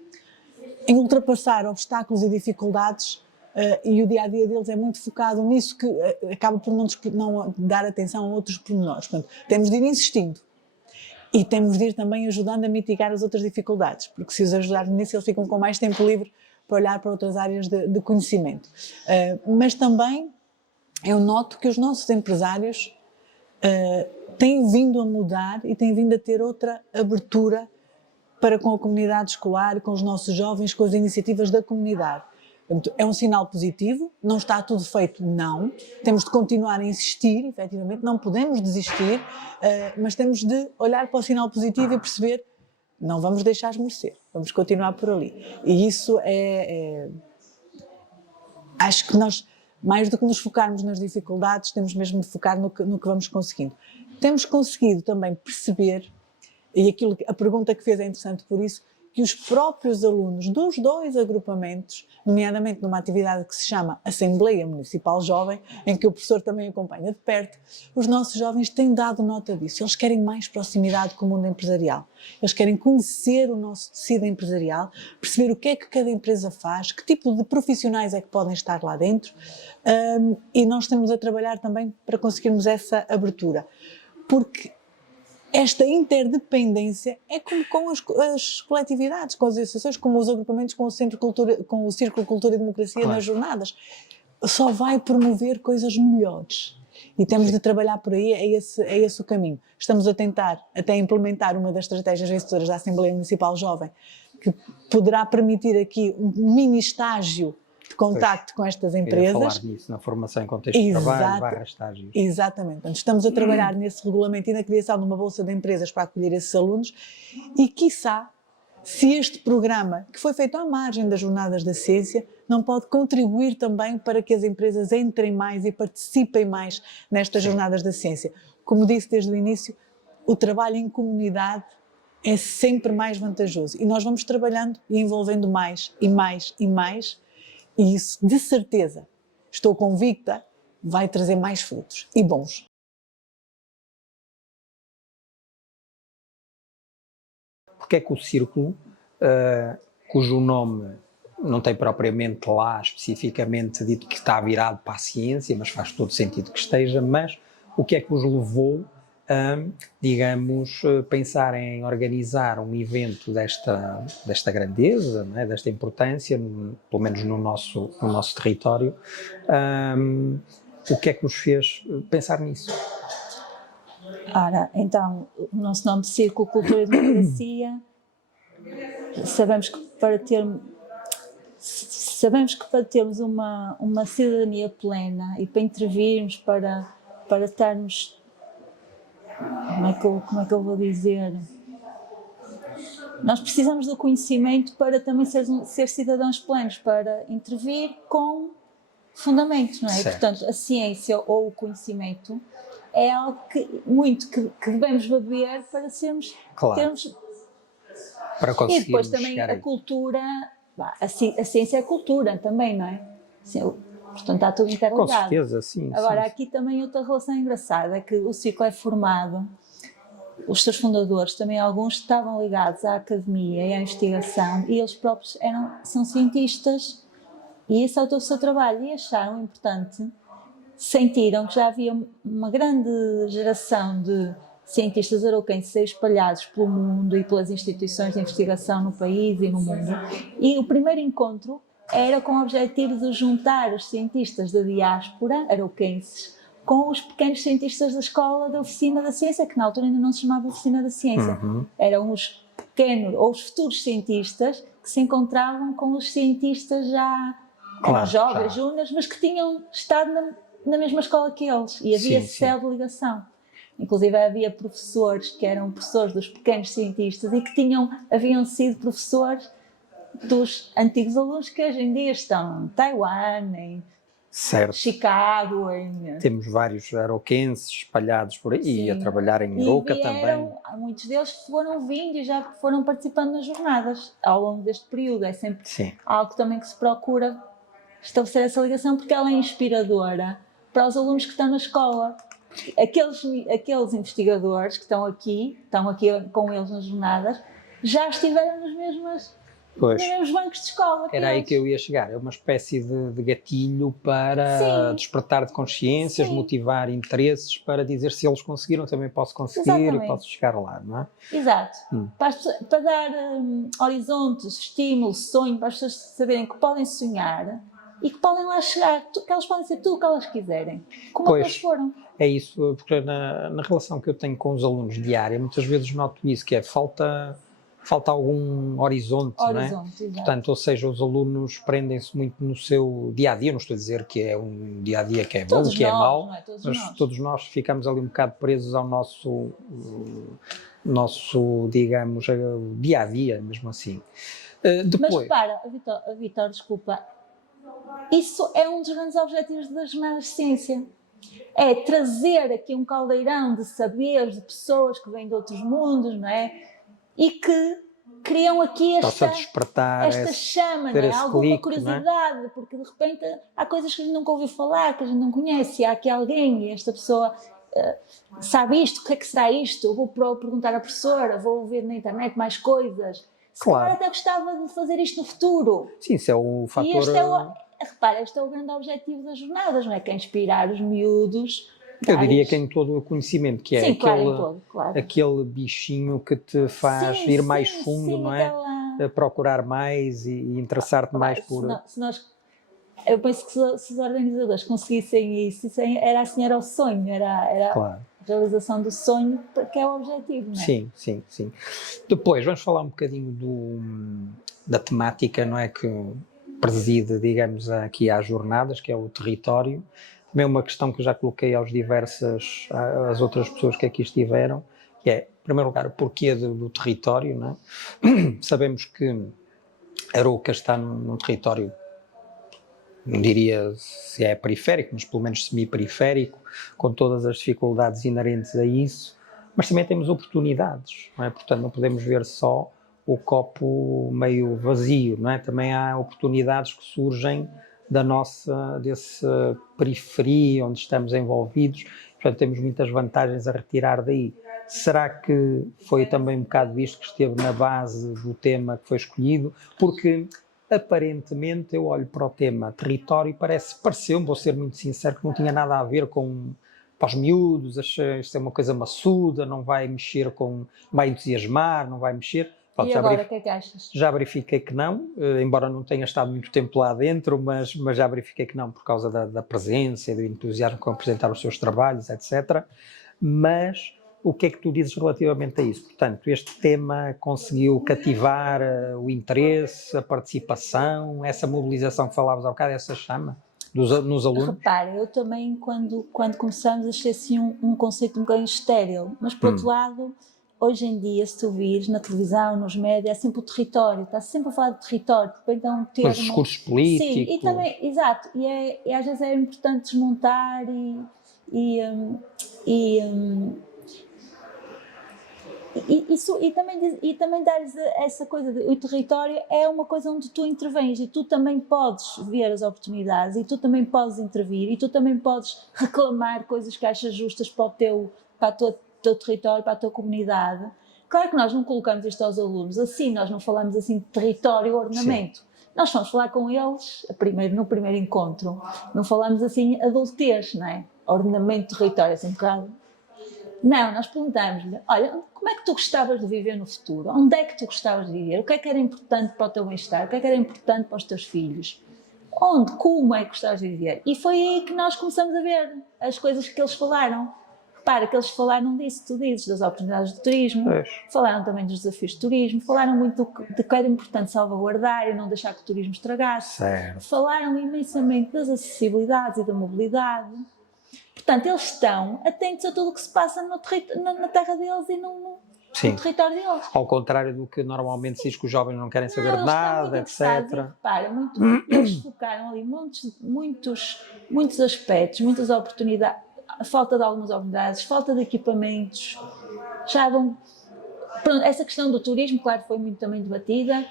ultrapassar obstáculos e dificuldades e o dia-a-dia deles é muito focado nisso que acaba por não dar atenção a outros pormenores. Portanto, temos de ir insistindo e temos de ir também ajudando a mitigar as outras dificuldades, porque se os ajudarmos nisso eles ficam com mais tempo livre para olhar para outras áreas de conhecimento. Mas também eu noto que os nossos empresários têm vindo a mudar e têm vindo a ter outra abertura para com a comunidade escolar, com os nossos jovens, com as iniciativas da comunidade. Portanto, é um sinal positivo, não está tudo feito, não. Temos de continuar a insistir, efetivamente, não podemos desistir, mas temos de olhar para o sinal positivo e perceber, não vamos deixar esmorecer, vamos continuar por ali. E isso acho que nós, mais do que nos focarmos nas dificuldades, temos mesmo de focar no que vamos conseguindo. Temos conseguido também perceber, e a pergunta que fez é interessante por isso, que os próprios alunos dos 2 agrupamentos, nomeadamente numa atividade que se chama Assembleia Municipal Jovem, em que o professor também acompanha de perto, os nossos jovens têm dado nota disso. Eles querem mais proximidade com o mundo empresarial. Eles querem conhecer o nosso tecido empresarial, perceber o que é que cada empresa faz, que tipo de profissionais é que podem estar lá dentro, e nós estamos a trabalhar também para conseguirmos essa abertura. Porque esta interdependência é como com as coletividades, com as associações, como os agrupamentos, com o Círculo Cultura e Democracia Claro. nas jornadas. Só vai promover coisas melhores. E temos de trabalhar por aí, é esse o caminho. Estamos a tentar até implementar uma das estratégias vencedoras da Assembleia Municipal Jovem, que poderá permitir aqui um mini estágio de contacto com estas empresas. Falar nisso na formação em contexto de trabalho, /estágios. Exatamente. Portanto, estamos a trabalhar nesse regulamento e na criação de uma bolsa de empresas para acolher esses alunos e, quiçá, se este programa, que foi feito à margem das Jornadas da Ciência, não pode contribuir também para que as empresas entrem mais e participem mais nestas Jornadas da Ciência. Como disse desde o início, o trabalho em comunidade é sempre mais vantajoso e nós vamos trabalhando e envolvendo mais e mais e mais. E isso, de certeza, estou convicta, vai trazer mais frutos e bons. Porque é que o Círculo, cujo nome não tem propriamente lá especificamente dito que está virado para a ciência, mas faz todo sentido que esteja, mas o que é que os levou a, digamos, pensar em organizar um evento desta grandeza, não é? Desta importância, pelo menos no nosso território? O que é que os fez pensar nisso? Ora, então, o nosso nome de Círculo Cultura e Democracia, sabemos que para termos uma cidadania plena e para intervirmos, para estarmos, como é que eu vou dizer, nós precisamos do conhecimento para também ser cidadãos plenos, para intervir com fundamentos, não é? E, portanto, a ciência ou o conhecimento é algo que devemos beber para sermos, Claro. Para e conseguirmos depois também chegar a cultura, a ciência é cultura também, não é? Portanto, está tudo interligado. Com certeza, sim. Agora, sim. aqui também outra relação engraçada é que o Círculo é formado, os seus fundadores também, alguns estavam ligados à academia e à investigação e eles próprios são cientistas e esse é o seu trabalho e acharam importante, sentiram que já havia uma grande geração de cientistas arauquenses espalhados pelo mundo e pelas instituições de investigação no país e no mundo, e o primeiro encontro era com o objetivo de juntar os cientistas da diáspora arauquenses com os pequenos cientistas da escola da Oficina da Ciência, que na altura ainda não se chamava Oficina da Ciência. Eram os pequenos, ou os futuros cientistas, que se encontravam com os cientistas já jovens, júniores, mas que tinham estado na mesma escola que eles, e havia céu de ligação. Inclusive havia professores que eram professores dos pequenos cientistas e que haviam sido professores dos antigos alunos que hoje em dia estão em Taiwan, em Chicago. Temos vários arauquenses espalhados por aí a trabalhar em Arouca também. Muitos deles foram vindo e já foram participando nas jornadas ao longo deste período. É sempre algo também que se procura estabelecer essa ligação porque ela é inspiradora para os alunos que estão na escola. Aqueles investigadores que estão aqui com eles nas jornadas, já estiveram nos mesmos bancos de escola. Era aí que eu ia chegar, é uma espécie de gatilho para despertar de consciências, motivar interesses, para dizer se eles conseguiram, também posso conseguir e posso chegar lá, não é? Exato. Para dar horizontes, estímulo, sonho, para as pessoas saberem que podem sonhar e que podem lá chegar, que elas podem ser tudo o que elas quiserem, como elas foram. É isso, porque na relação que eu tenho com os alunos diária, muitas vezes noto isso, que é falta falta algum horizonte, não é? Horizonte, exato. Portanto, ou seja, os alunos prendem-se muito no seu dia-a-dia, não estou a dizer que é um dia-a-dia que é bom, Todos que é nós, mau, não é? Todos mas nós. todos nós ficamos ali um bocado presos ao nosso, digamos, dia-a-dia, mesmo assim. Mas Depois, repara, Vitor, desculpa, isso é um dos grandes objetivos das Jornadas de Ciência. É trazer aqui um caldeirão de saberes, de pessoas que vêm de outros mundos, não é? E que criam aqui está-se a despertar esta chama, ter não é? esse Alguma clique, curiosidade, porque de repente há coisas que a gente nunca ouviu falar, que a gente não conhece, e há aqui alguém e esta pessoa sabe isto, o que é que será isto? Eu vou perguntar à professora, vou ver na internet mais coisas. Se Claro. calhar até gostava de fazer isto no futuro. sim, isso é o fator... E repara, este é o grande objetivo das jornadas, não é? Que é inspirar os miúdos. eu diria que em todo o conhecimento, que é Sim, claro, aquele, em todo, claro. aquele bichinho que te faz Sim, ir mais sim, fundo, sim, não é? aquela- A procurar mais e interessar-te mais por... Eu penso que se os organizadores conseguissem isso era o sonho, era Claro. a realização do sonho, que é o objetivo, não é? Sim, sim, sim. Depois, vamos falar um bocadinho da temática, não é, que preside, digamos, aqui às jornadas, que é o território. Também é uma questão que eu já coloquei às outras pessoas que aqui estiveram, que é, em primeiro lugar, o porquê do território, não é? Sabemos que Arouca está num território, não diria se é periférico, mas pelo menos semi-periférico, com todas as dificuldades inerentes a isso, mas também temos oportunidades, não é? Portanto, não podemos ver só o copo meio vazio, não é? Também há oportunidades que surgem dessa periferia onde estamos envolvidos, portanto, temos muitas vantagens a retirar daí. Será que foi também um bocado isto que esteve na base do tema que foi escolhido? Porque aparentemente eu olho para o tema território e pareceu-me, vou ser muito sincero, que não tinha nada a ver para os miúdos, achei isto é uma coisa maçuda, não vai mexer vai entusiasmar, não vai mexer. Pronto, E agora, o que é que achas? já verifiquei que não, embora não tenha estado muito tempo lá dentro, mas já verifiquei que não, por causa da presença e do entusiasmo com apresentar os seus trabalhos, etc. Mas o que é que tu dizes relativamente a isso? Portanto, este tema conseguiu cativar o interesse, a participação, essa mobilização que falavas há bocado, essa chama nos alunos? Repara, eu também, quando começamos, achei assim um conceito um bocadinho estéril, mas por outro lado, hoje em dia, se tu vires na televisão, nos médias, é sempre o território, está sempre a falar de território, de repente é um termo... Os discursos políticos. Sim, e também, exato, e às vezes é importante desmontar e também dares essa coisa de o território é uma coisa onde tu intervens e tu também podes ver as oportunidades e tu também podes intervir e tu também podes reclamar coisas que achas justas para o teu território, para a tua comunidade. Claro que nós não colocamos isto aos alunos assim, nós não falamos assim de território ou ornamento. Sim. Nós vamos falar com eles no primeiro encontro, não falamos assim adultez, não é? Ornamento, território, assim um bocado. Não, nós perguntamos-lhe, olha, como é que tu gostavas de viver no futuro? Onde é que tu gostavas de viver? O que é que era importante para o teu bem-estar? O que é que era importante para os teus filhos? Como é que gostavas de viver? E foi aí que nós começamos a ver as coisas que eles falaram. Repara que eles falaram disso, tu dizes, das oportunidades de turismo, falaram também dos desafios de turismo, falaram muito de que era importante salvaguardar e não deixar que o turismo estragasse. Certo. Falaram imensamente das acessibilidades e da mobilidade. Portanto, eles estão atentos a tudo o que se passa na terra deles e no território deles. Ao contrário do que normalmente se diz que os jovens não querem saber de nada, etc. Repara, eles focaram ali muitos aspectos, muitas oportunidades, a falta de algumas oportunidades, falta de equipamentos. Pronto, essa questão do turismo, claro, foi muito também debatida.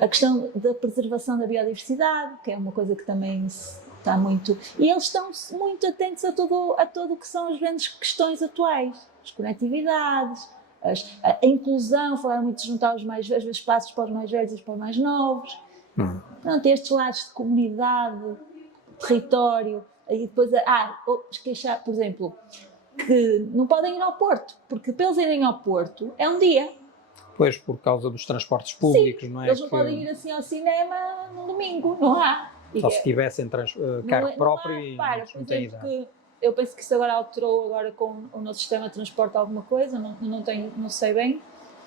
A questão da preservação da biodiversidade, que é uma coisa que também está muito... E eles estão muito atentos a tudo o que são as grandes questões atuais. As conectividades, a inclusão, falaram muito de juntar os mais velhos, espaços para os mais velhos e para os mais novos. Pronto, estes lados de comunidade, território, e depois, esquecer, por exemplo, que não podem ir ao Porto, porque para eles irem ao Porto é um dia. Pois, por causa dos transportes públicos, sim, não é? Eles não podem ir assim ao cinema no domingo, não há. Só se tivessem carro próprio e não tem idade. Eu penso que isso agora alterou agora com o nosso sistema de transporte alguma coisa, não sei bem,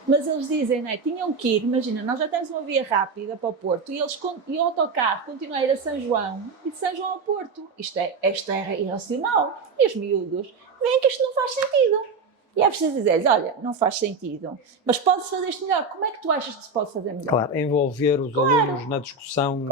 Mas eles dizem, não é, tinham que ir, imagina, nós já temos uma via rápida para o Porto e o autocarro continua a ir a São João e de São João ao Porto. Isto é irracional. E os miúdos veem que isto não faz sentido. E é preciso dizer-lhes, olha, não faz sentido, mas pode-se fazer isto melhor. Como é que tu achas que se pode fazer melhor? Claro, envolver os alunos na discussão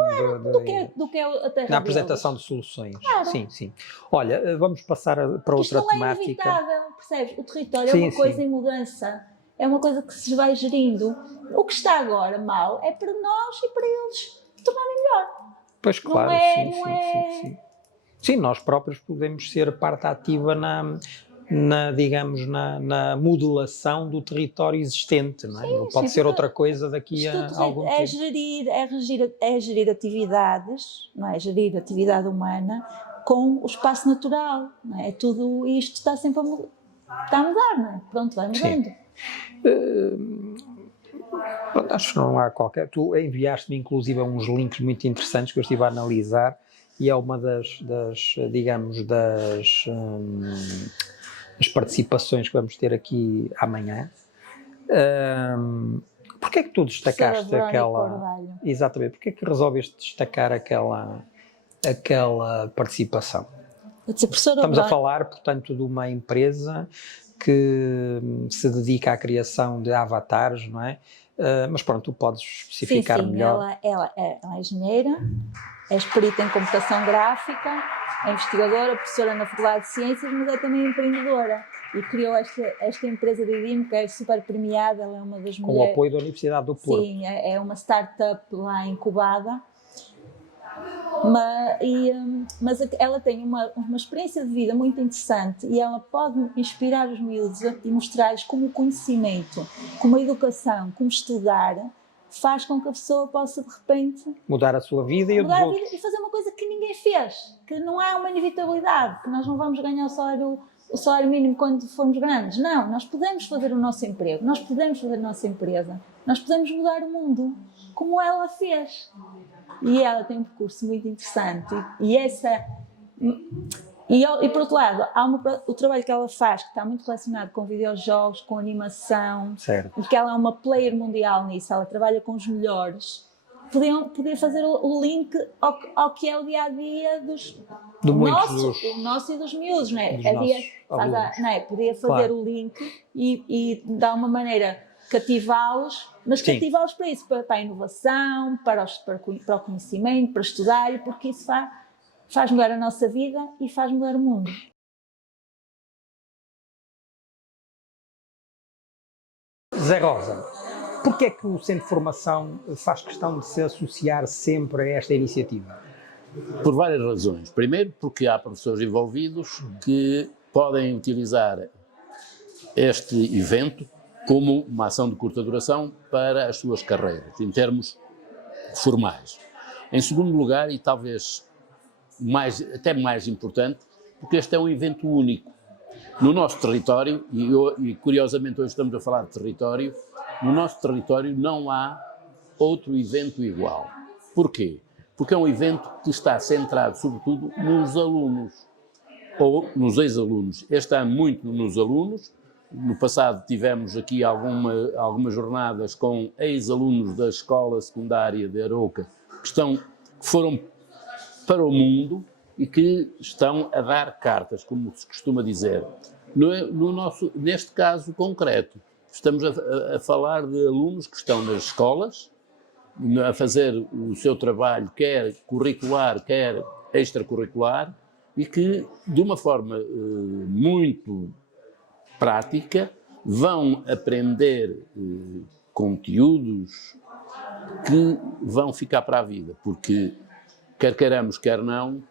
Do que é a terra na apresentação deles. de soluções. Claro. Sim, sim. Olha, vamos passar para Isto outra não é temática. inevitável, percebes? O território Sim, é uma coisa sim. em mudança, é uma coisa que se vai gerindo. O que está agora mal é para nós e para eles tornarem melhor. Pois claro, é- sim, não sim, é- sim, sim. Sim, nós próprios podemos ser parte ativa digamos, na modulação do território existente, não é? Não pode sim, ser porque outra coisa daqui Isto a tudo algum é tempo. gerir atividades, não é? Gerir atividade humana com o espaço natural, não é? Tudo isto está sempre está a mudar, não é? Pronto, vai mudando. Pronto, acho que não há qualquer. Tu enviaste-me inclusive uns links muito interessantes que eu estive a analisar e é uma digamos, das participações que vamos ter aqui amanhã. Porquê é que tu destacaste Verónica aquela... Orvalho. Exatamente, porquê é que resolveste destacar aquela participação? Vou dizer, professora Estamos a Verónica- falar, portanto, de uma empresa que se dedica à criação de avatares, não é? Mas pronto, tu podes especificar sim, melhor. ela é engenheira, é perita em computação gráfica, é investigadora, professora na Faculdade de Ciências, mas é também empreendedora. E criou esta empresa de IDIM, que é super premiada, ela é uma das Com o mulheres... apoio da Universidade do Porto. Sim, é uma startup lá incubada. Mas ela tem uma experiência de vida muito interessante e ela pode inspirar os miúdos e mostrar-lhes como o conhecimento, como a educação, como estudar, faz com que a pessoa possa, de repente, Mudar a sua vida e a dos mudar a outros. vida e fazer uma coisa que ninguém fez, que não há uma inevitabilidade, que nós não vamos ganhar o salário mínimo quando formos grandes. Não, nós podemos fazer o nosso emprego, nós podemos fazer a nossa empresa, nós podemos mudar o mundo, como ela fez. E ela tem um percurso muito interessante e por outro lado, há o trabalho que ela faz, que está muito relacionado com videojogos, com animação, Certo. e que ela é uma player mundial nisso, ela trabalha com os melhores. Podia fazer o link ao que é o dia-a-dia De muitos o nosso e dos miúdos, não é? dos nossos alunos. Não é? Podia fazer Claro. o link e dar uma maneira cativá-los, mas Sim. cativá-los para isso, para a inovação, para o conhecimento, para estudar, porque isso faz mudar a nossa vida e faz mudar o mundo. Zé Rosa, porquê é que o Centro de Formação faz questão de se associar sempre a esta iniciativa? Por várias razões. Primeiro, porque há professores envolvidos que podem utilizar este evento como uma ação de curta duração para as suas carreiras, em termos formais. Em segundo lugar, e talvez até mais importante, porque este é um evento único. No nosso território, e curiosamente hoje estamos a falar de território, no nosso território não há outro evento igual. Porquê? Porque é um evento que está centrado sobretudo nos alunos, ou nos ex-alunos. Este ano muito nos alunos. No passado tivemos aqui algumas jornadas com ex-alunos da escola secundária de Arouca que foram para o mundo e que estão a dar cartas, como se costuma dizer. Neste caso concreto, estamos a falar de alunos que estão nas escolas, a fazer o seu trabalho, quer curricular, quer extracurricular, e que, de uma forma muito prática, vão aprender conteúdos que vão ficar para a vida, porque, quer queiramos, quer não,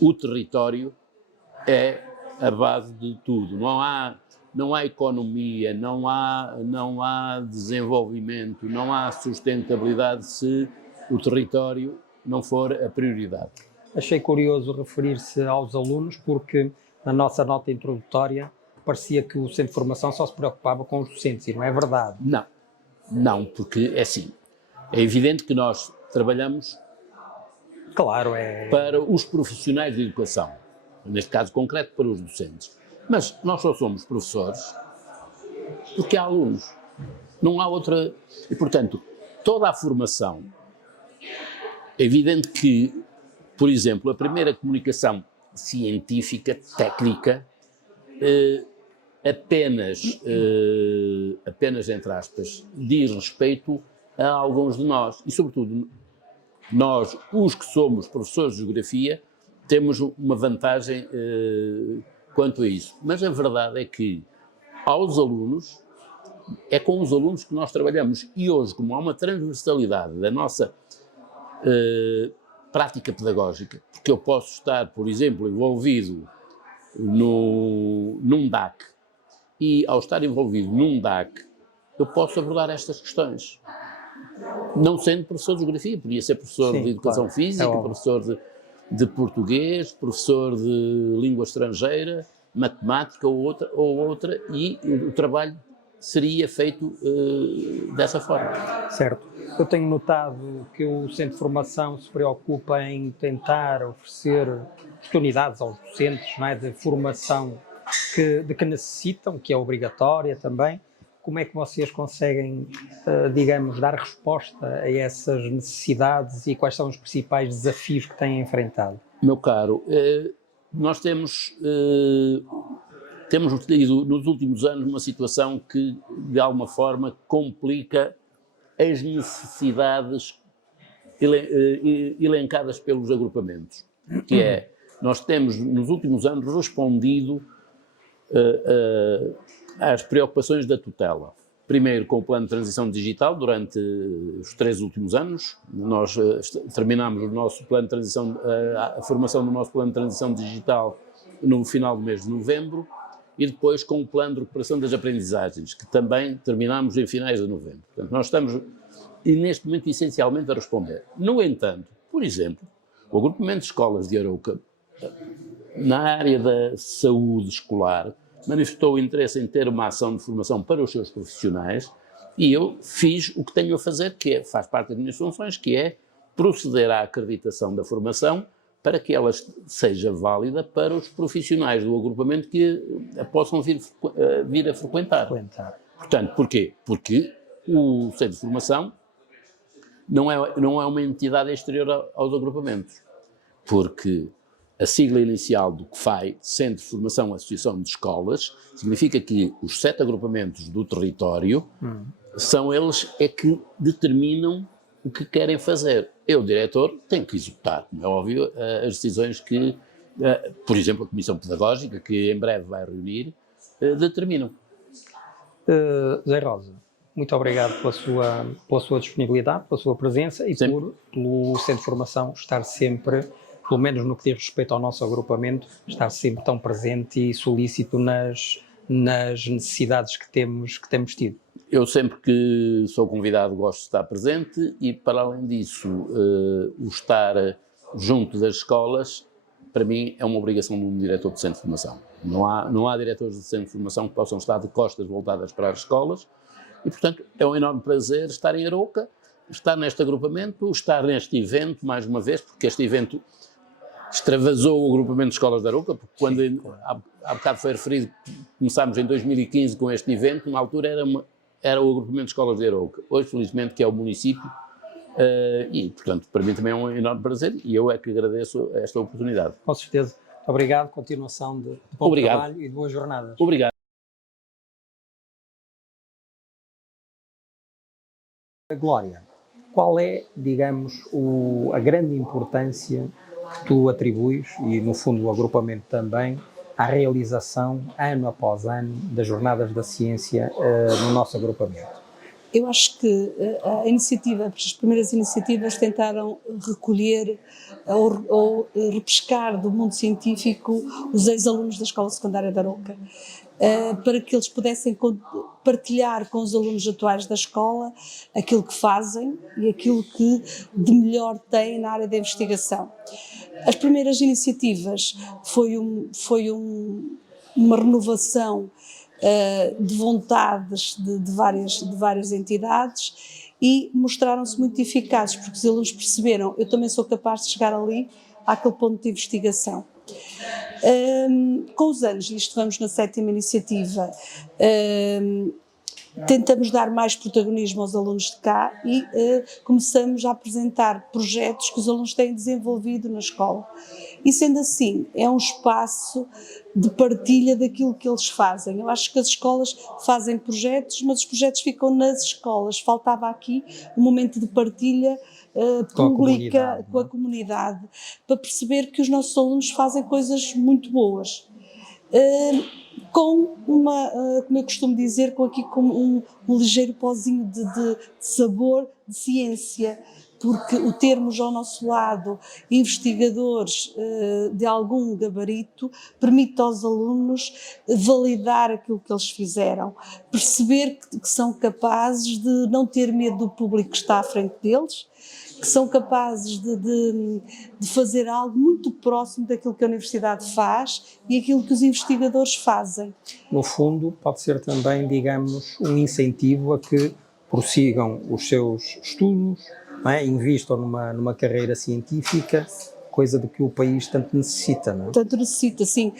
o território é a base de tudo. Não há economia, não há desenvolvimento, não há sustentabilidade se o território não for a prioridade. Achei curioso referir-se aos alunos porque na nossa nota introdutória parecia que o Centro de Formação só se preocupava com os docentes e não é verdade. Não, porque é assim, é evidente que nós trabalhamos Claro, para os profissionais de educação, neste caso concreto para os docentes. Mas nós só somos professores porque há alunos. Não há outra. E, portanto, toda a formação, é evidente que, por exemplo, a primeira comunicação científica, técnica, apenas entre aspas, diz respeito a alguns de nós. E, sobretudo, nós, os que somos professores de Geografia, temos uma vantagem quanto a isso. Mas a verdade é que, aos alunos, é com os alunos que nós trabalhamos. E hoje, como há uma transversalidade da nossa prática pedagógica, porque eu posso estar, por exemplo, envolvido num DAC, e ao estar envolvido num DAC, eu posso abordar estas questões. Não sendo professor de Geografia, podia ser professor Sim, de Educação claro. Física, professor de Português, professor de Língua Estrangeira, Matemática ou outra, e o trabalho seria feito dessa forma. Certo. Eu tenho notado que o Centro de Formação se preocupa em tentar oferecer oportunidades aos docentes, não é, de formação de que necessitam, que é obrigatória também. Como é que vocês conseguem, digamos, dar resposta a essas necessidades e quais são os principais desafios que têm enfrentado? Meu caro, nós temos tido nos últimos anos uma situação que, de alguma forma, complica as necessidades elencadas pelos agrupamentos, que é, nós temos nos últimos anos respondido às preocupações da tutela. Primeiro com o plano de transição digital, durante os 3 últimos anos, nós terminámos o nosso plano de transição, a formação do nosso plano de transição digital no final do mês de novembro, e depois com o plano de recuperação das aprendizagens, que também terminámos em finais de novembro. Portanto, nós estamos, neste momento, essencialmente a responder. No entanto, por exemplo, o agrupamento de escolas de Arouca, na área da saúde escolar, manifestou interesse em ter uma ação de formação para os seus profissionais, e eu fiz o que tenho a fazer, que faz parte das minhas funções, que é proceder à acreditação da formação para que ela seja válida para os profissionais do agrupamento que a possam vir a frequentar. Portanto, porquê? Porque o Centro de Formação não é uma entidade exterior aos agrupamentos, porque a sigla inicial do CFAI, Centro de Formação Associação de Escolas, significa que os 7 agrupamentos do território são eles que determinam o que querem fazer. Eu, diretor, tenho que executar, como é óbvio, as decisões que, por exemplo, a Comissão Pedagógica, que em breve vai reunir, determinam. Zé Rosa, muito obrigado pela sua disponibilidade, pela sua presença e pelo Centro de Formação estar sempre, pelo menos no que diz respeito ao nosso agrupamento, estar sempre tão presente e solícito nas necessidades que temos tido. Eu sempre que sou convidado gosto de estar presente e, para além disso, o estar junto das escolas, para mim, é uma obrigação de um diretor de centro de formação. Não há diretores de centro de formação que possam estar de costas voltadas para as escolas e, portanto, é um enorme prazer estar em Arouca, estar neste agrupamento, estar neste evento, mais uma vez, porque este evento extravasou o agrupamento de escolas de Arouca, porque quando há bocado foi referido, começámos em 2015 com este evento, na altura era o agrupamento de escolas de Arouca, hoje felizmente que é o município, e portanto para mim também é um enorme prazer e eu é que agradeço esta oportunidade. Com certeza. Obrigado, continuação de bom trabalho e de boas jornadas. Obrigado. Glória, qual é, digamos, a grande importância que tu atribuis, e no fundo o agrupamento também, à realização, ano após ano, das Jornadas da Ciência no nosso agrupamento? Eu acho que as primeiras iniciativas tentaram recolher ou repescar do mundo científico os ex-alunos da Escola Secundária de Arouca, para que eles pudessem partilhar com os alunos atuais da escola aquilo que fazem e aquilo que de melhor têm na área da investigação. As primeiras iniciativas foi uma renovação de vontades de várias entidades e mostraram-se muito eficazes, porque os alunos perceberam, eu também sou capaz de chegar ali àquele ponto de investigação. Com os anos, isto vamos na 7ª iniciativa, tentamos dar mais protagonismo aos alunos de cá e começamos a apresentar projetos que os alunos têm desenvolvido na escola. E sendo assim, é um espaço de partilha daquilo que eles fazem. Eu acho que as escolas fazem projetos, mas os projetos ficam nas escolas. Faltava aqui um momento de partilha pública com a comunidade, para perceber que os nossos alunos fazem coisas muito boas. Com uma, como eu costumo dizer, com um ligeiro pozinho de sabor de ciência, porque o termos ao nosso lado investigadores de algum gabarito permite aos alunos validar aquilo que eles fizeram, perceber que são capazes de não ter medo do público que está à frente deles, que são capazes de fazer algo muito próximo daquilo que a universidade faz e aquilo que os investigadores fazem. No fundo, pode ser também, digamos, um incentivo a que prossigam os seus estudos, não é? Invistam numa carreira científica, coisa de que o país tanto necessita, não é? Tanto necessita, sim.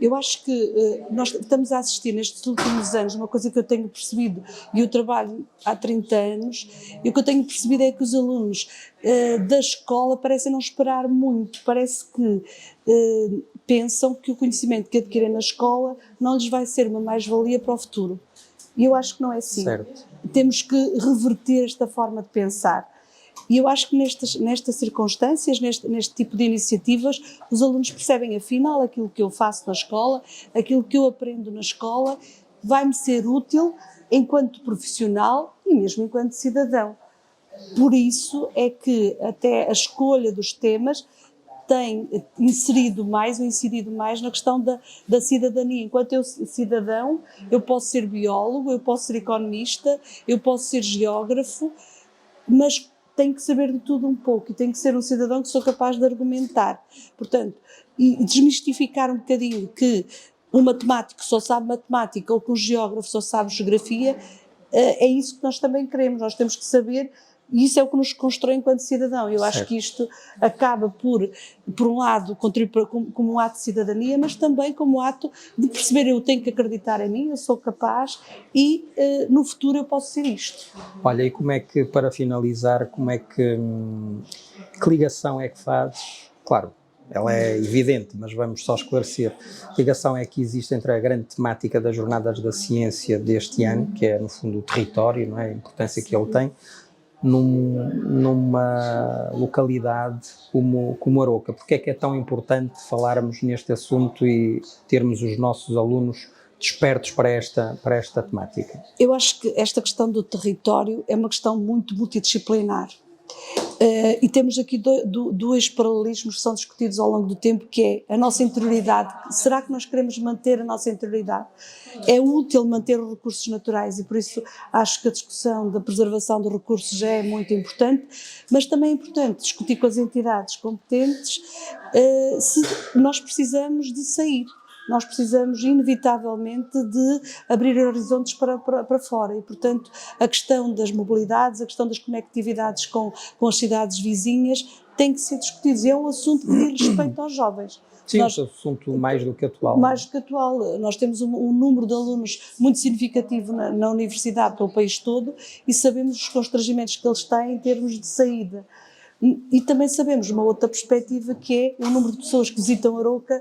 Eu acho que nós estamos a assistir nestes últimos anos uma coisa que eu tenho percebido, e eu trabalho há 30 anos, e o que eu tenho percebido é que os alunos da escola parecem não esperar muito, parece que pensam que o conhecimento que adquirem na escola não lhes vai ser uma mais-valia para o futuro. E eu acho que não é assim. Certo. Temos que reverter esta forma de pensar. E eu acho que nestas circunstâncias, neste tipo de iniciativas, os alunos percebem, afinal, aquilo que eu faço na escola, aquilo que eu aprendo na escola, vai-me ser útil enquanto profissional e mesmo enquanto cidadão. Por isso é que até a escolha dos temas tem incidido mais na questão da cidadania. Enquanto eu cidadão, eu posso ser biólogo, eu posso ser economista, eu posso ser geógrafo, mas tenho que saber de tudo um pouco e tenho que ser um cidadão que sou capaz de argumentar. Portanto, e desmistificar um bocadinho que um matemático só sabe matemática ou que um geógrafo só sabe geografia, é isso que nós também queremos. Nós temos que saber, e isso é o que nos constrói enquanto cidadão. Eu acho que isto acaba por um lado, contribuir como um ato de cidadania, mas também como um ato de perceber, eu tenho que acreditar em mim, eu sou capaz e no futuro eu posso ser isto. Olha, e como é que, para finalizar, que ligação é que fazes? Claro, ela é evidente, mas vamos só esclarecer. Que ligação é que existe entre a grande temática das Jornadas da Ciência deste ano, que é, no fundo, o território, não é? A importância que ele tem, numa localidade como Aroca? Porque é que é tão importante falarmos neste assunto e termos os nossos alunos despertos para esta temática? Eu acho que esta questão do território é uma questão muito multidisciplinar. E temos aqui dois paralelismos que são discutidos ao longo do tempo, que é a nossa interioridade. Será que nós queremos manter a nossa interioridade? É útil manter os recursos naturais e por isso acho que a discussão da preservação dos recursos é muito importante, mas também é importante discutir com as entidades competentes se nós precisamos de sair. Nós precisamos, inevitavelmente, de abrir horizontes para fora e, portanto, a questão das mobilidades, a questão das conectividades com as cidades vizinhas tem que ser discutida. É um assunto que diz respeito aos jovens. Sim, é um assunto mais do que atual. Mais do que atual. Nós temos um número de alunos muito significativo na universidade, pelo país todo, e sabemos os constrangimentos que eles têm em termos de saída. E também sabemos uma outra perspectiva, que é o número de pessoas que visitam Aroca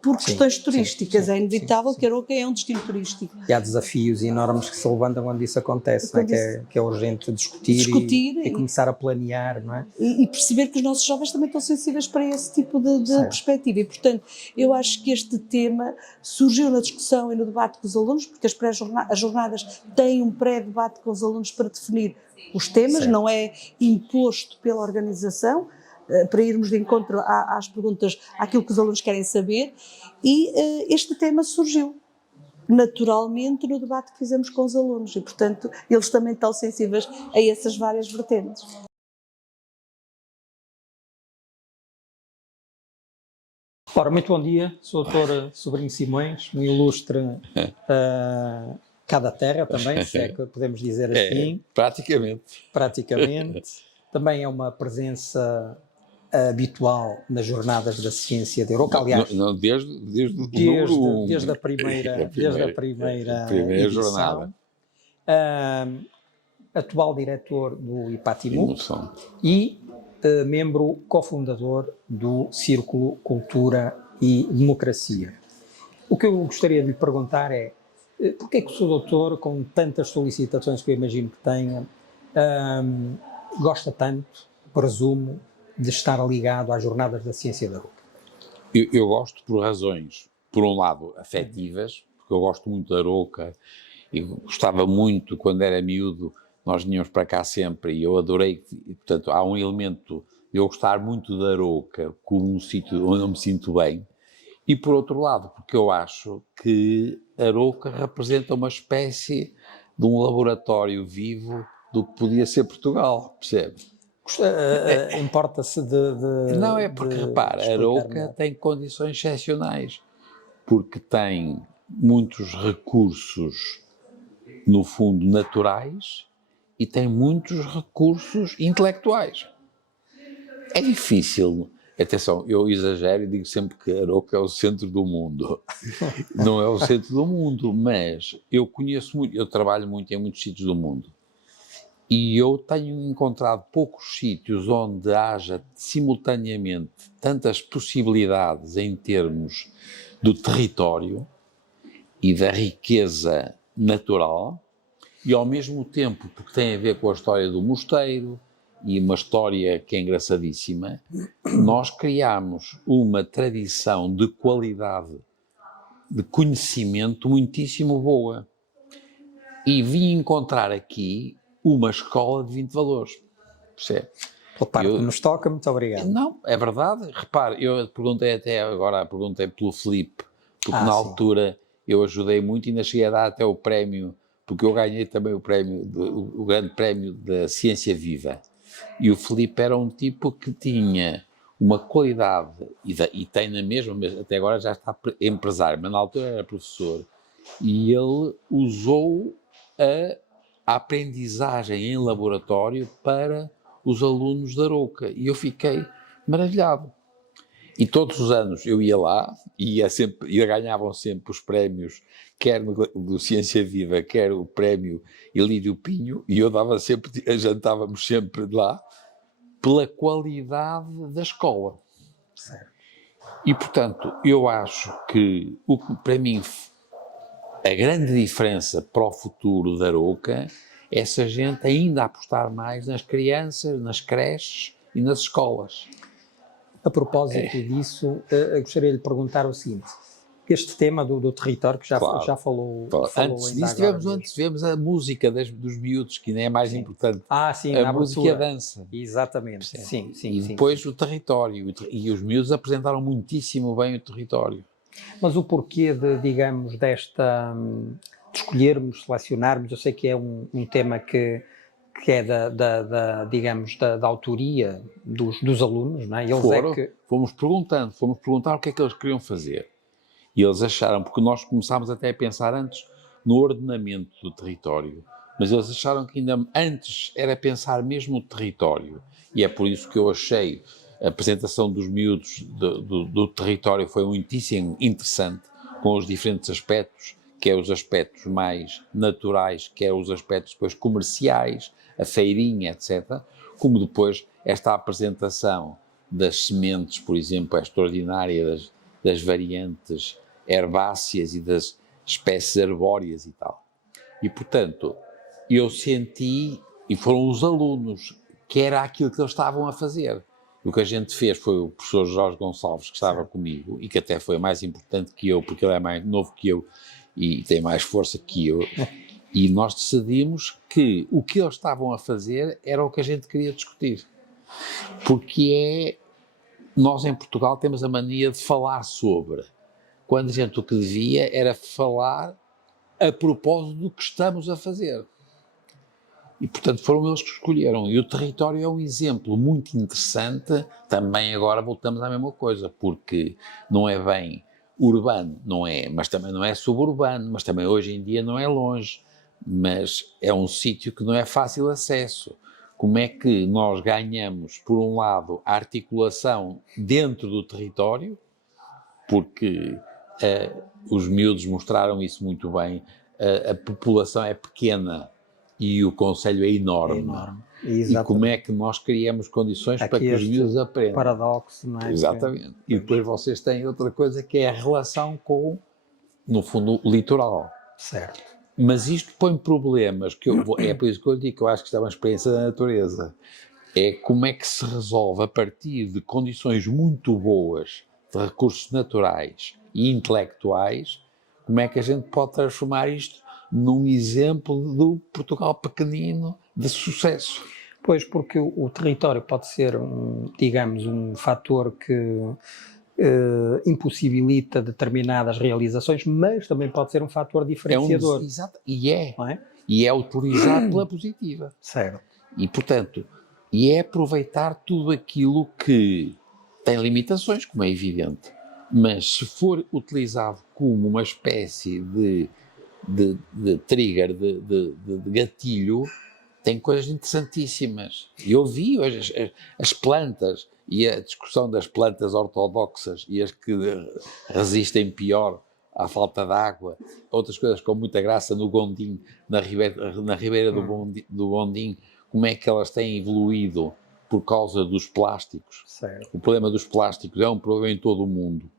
por questões turísticas. É inevitável que Aroca é um destino turístico. E há desafios enormes que se levantam quando isso acontece, não é? Que é urgente discutir e começar a planear, não é? E perceber que os nossos jovens também estão sensíveis para esse tipo de perspectiva. E, portanto, eu acho que este tema surgiu na discussão e no debate com os alunos, porque as jornadas têm um pré-debate com os alunos para definir os temas, não é imposto pela organização, para irmos de encontro às perguntas, àquilo que os alunos querem saber, e este tema surgiu naturalmente no debate que fizemos com os alunos e, portanto, eles também estão sensíveis a essas várias vertentes. Ora, muito bom dia, sou o Dr. Sobrinho Simões, um ilustre cá da terra também, se é que podemos dizer assim. Praticamente. Também é uma presença habitual nas Jornadas da Ciência de Aroca, aliás, desde a primeira edição. Jornada. atual diretor do Ipatimu Emoção. e membro cofundador do Círculo Cultura e Democracia. O que eu gostaria de lhe perguntar é porque é que o Sr. Doutor, com tantas solicitações que eu imagino que tenha, gosta tanto, presumo, de estar ligado às Jornadas da Ciência da Aroca? Eu gosto por razões, por um lado, afetivas, porque eu gosto muito da Aroca e gostava muito, quando era miúdo, nós vinhamos para cá sempre e eu adorei, e, portanto, há um elemento de eu gostar muito da Aroca como um sítio onde eu me sinto bem, e por outro lado, porque eu acho que a Aroca representa uma espécie de um laboratório vivo do que podia ser Portugal, percebe? Importa-se Não, é porque, repara, a Aroca tem condições excepcionais, porque tem muitos recursos, no fundo, naturais, e tem muitos recursos intelectuais. É difícil, atenção, eu exagero e digo sempre que a Aroca é o centro do mundo. Não é o centro do mundo, mas eu conheço muito, eu trabalho muito em muitos sítios do mundo. E eu tenho encontrado poucos sítios onde haja simultaneamente tantas possibilidades em termos do território e da riqueza natural, e ao mesmo tempo, porque tem a ver com a história do mosteiro e uma história que é engraçadíssima, nós criamos uma tradição de qualidade, de conhecimento muitíssimo boa. E vim encontrar aqui uma escola de 20 valores, percebe? Pela parte que nos toca, muito obrigado. Não, é verdade. Repare, eu perguntei até agora, perguntei pelo Filipe, porque na sim. altura eu ajudei muito e ainda cheguei a dar até o prémio, porque eu ganhei também o prémio, o grande prémio da Ciência Viva. E o Filipe era um tipo que tinha uma qualidade, e tem na mesma, até agora já está empresário, mas na altura era professor, e ele usou a aprendizagem em laboratório para os alunos da Aroca, e eu fiquei maravilhado. E todos os anos eu ia lá e ganhavam sempre os prémios, quer do Ciência Viva, quer o prémio Ilírio Pinho, e eu dava sempre, jantávamos sempre lá, pela qualidade da escola. Certo. E, portanto, eu acho que, para mim, a grande diferença para o futuro da Aroca é se a gente ainda apostar mais nas crianças, nas creches e nas escolas. A propósito disso, eu gostaria de lhe perguntar o seguinte: este tema do território, que já falou Antes disso, tivemos a música dos miúdos, que ainda é mais importante. Sim, a música e a dança. Exatamente, sim. E depois o território, e os miúdos apresentaram muitíssimo bem o território. Mas o porquê de escolhermos, selecionarmos, eu sei que é um tema que é da autoria dos alunos, não é? Fomos perguntar o que é que eles queriam fazer. E eles acharam, porque nós começámos até a pensar antes no ordenamento do território, mas eles acharam que ainda antes era pensar mesmo o território. E é por isso que eu achei a apresentação dos miúdos do território foi muitíssimo interessante, com os diferentes aspectos, quer os aspectos mais naturais, quer os aspectos depois comerciais, a feirinha, etc., como depois esta apresentação das sementes, por exemplo, é extraordinária, das variantes herbáceas e das espécies arbóreas e tal. E, portanto, eu senti, e foram os alunos, que era aquilo que eles estavam a fazer. E o que a gente fez foi o professor Jorge Gonçalves, que estava comigo, e que até foi mais importante que eu, porque ele é mais novo que eu e tem mais força que eu, e nós decidimos que o que eles estavam a fazer era o que a gente queria discutir. Porque nós em Portugal temos a mania de falar sobre, quando a gente o que devia era falar a propósito do que estamos a fazer. E, portanto, foram eles que escolheram. E o território é um exemplo muito interessante. Também agora voltamos à mesma coisa, porque não é bem urbano, não é, mas também não é suburbano, mas também hoje em dia não é longe. Mas é um sítio que não é fácil acesso. Como é que nós ganhamos, por um lado, a articulação dentro do território, porque os miúdos mostraram isso muito bem, a população é pequena, e o concelho é enorme. É enorme. E como é que nós criamos condições para que os miúdos aprendam? Paradoxo, não é? Exatamente. E depois vocês têm outra coisa que é a relação com, no fundo, o litoral. Certo. Mas isto põe problemas, é por isso que eu digo que eu acho que isto é uma experiência da natureza. É como é que se resolve a partir de condições muito boas de recursos naturais e intelectuais, como é que a gente pode transformar isto num exemplo do Portugal pequenino de sucesso. Pois, porque o território pode ser, digamos, um fator que impossibilita determinadas realizações, mas também pode ser um fator diferenciador. Exato, e é. Não é? E é utilizado pela positiva. Certo. E, portanto, é aproveitar tudo aquilo que tem limitações, como é evidente, mas se for utilizado como uma espécie de trigger, de gatilho, tem coisas interessantíssimas. Eu vi hoje as plantas e a discussão das plantas ortodoxas e as que resistem pior à falta de água, outras coisas com muita graça no Gondim, na ribeira do Gondim, como é que elas têm evoluído por causa dos plásticos. Certo. O problema dos plásticos é um problema em todo o mundo.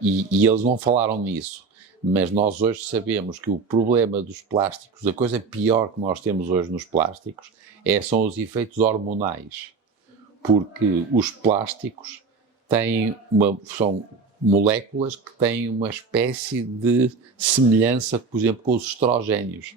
E eles não falaram nisso. Mas nós hoje sabemos que o problema dos plásticos, a coisa pior que nós temos hoje nos plásticos, são os efeitos hormonais. Porque os plásticos são moléculas que têm uma espécie de semelhança, por exemplo, com os estrogénios.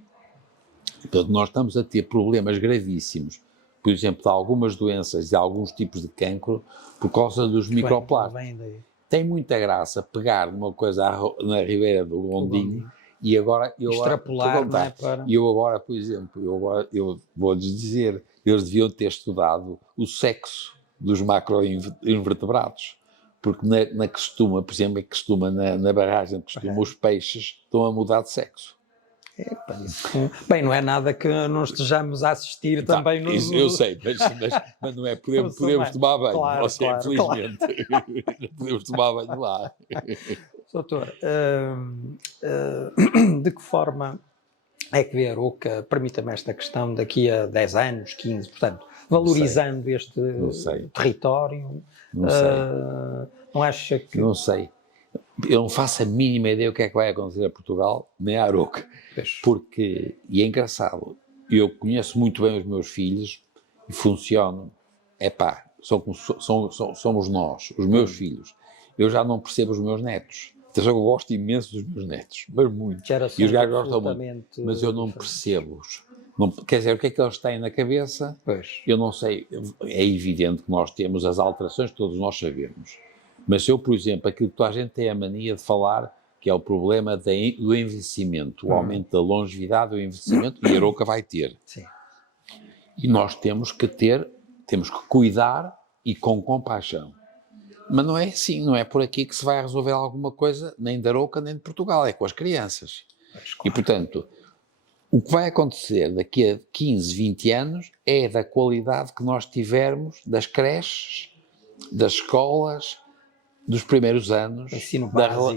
Portanto, nós estamos a ter problemas gravíssimos, por exemplo, de algumas doenças e alguns tipos de cancro, por causa dos microplásticos. Tem muita graça pegar numa coisa na ribeira do Gondim e agora extrapolar, não é? Eu agora, por exemplo, eu vou-lhes dizer, eles deviam ter estudado o sexo dos macroinvertebrados, porque por exemplo, na barragem de Costuma, os peixes estão a mudar de sexo. Bem, não é nada que não estejamos a assistir também no... Isso eu sei, mas não é, podemos tomar banho, claro, infelizmente. Podemos tomar banho lá. Doutor, de que forma é que vê a Arouca, permita-me esta questão, daqui a 10 anos, 15, portanto, valorizando este território? Não sei. Não acha que... Não sei. Eu não faço a mínima ideia o que é que vai acontecer a Portugal, nem a Arouca. Porque, e é engraçado, eu conheço muito bem os meus filhos e funcionam. Somos nós, os meus filhos. Eu já não percebo os meus netos. Então, eu gosto imenso dos meus netos, mas muito. E os gajos gostam muito. Mas eu não percebo-os. Quer dizer, o que é que eles têm na cabeça? Pois. Eu não sei. É evidente que nós temos as alterações que todos nós sabemos. Mas eu, por exemplo, aquilo que toda a gente tem a mania de falar, que é o problema do envelhecimento, o aumento da longevidade do envelhecimento, e a Arouca vai ter. Sim. E nós temos que cuidar e com compaixão. Mas não é assim, não é por aqui que se vai resolver alguma coisa, nem da Arouca, nem de Portugal, é com as crianças. E, portanto, o que vai acontecer daqui a 15, 20 anos é da qualidade que nós tivermos das creches, das escolas, dos primeiros anos,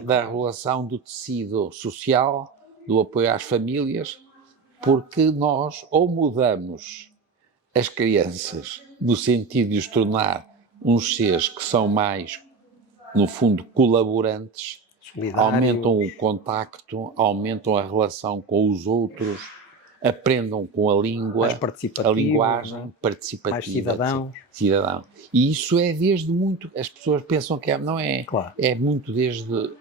da regulação do tecido social, do apoio às famílias, porque nós ou mudamos as crianças no sentido de os tornar uns seres que são mais, no fundo, colaborantes, aumentam o contacto, aumentam a relação com os outros, aprendam com a língua, a linguagem participativa. Mais cidadão. E isso é desde muito, as pessoas pensam que não é, claro. É muito desde...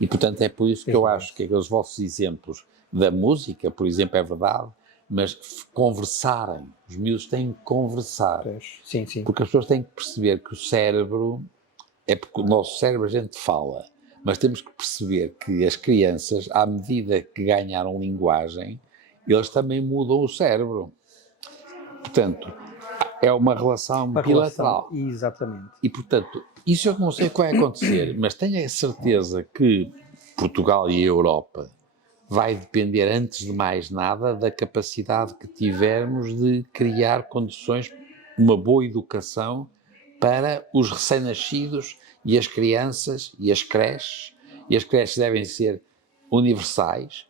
E, portanto, é por isso que eu acho que aqueles vossos exemplos da música, por exemplo, é verdade, mas conversarem, os miúdos têm que conversar. Sim, sim. Porque as pessoas têm que perceber que o cérebro, porque o nosso cérebro a gente fala, mas temos que perceber que as crianças, à medida que ganharam linguagem, eles também mudam o cérebro. Portanto, é uma relação bilateral. Exatamente. E, portanto, isso eu não sei o que vai acontecer, mas tenho a certeza que Portugal e a Europa vai depender, antes de mais nada, da capacidade que tivermos de criar condições, uma boa educação para os recém-nascidos e as crianças e as creches. E as creches devem ser universais,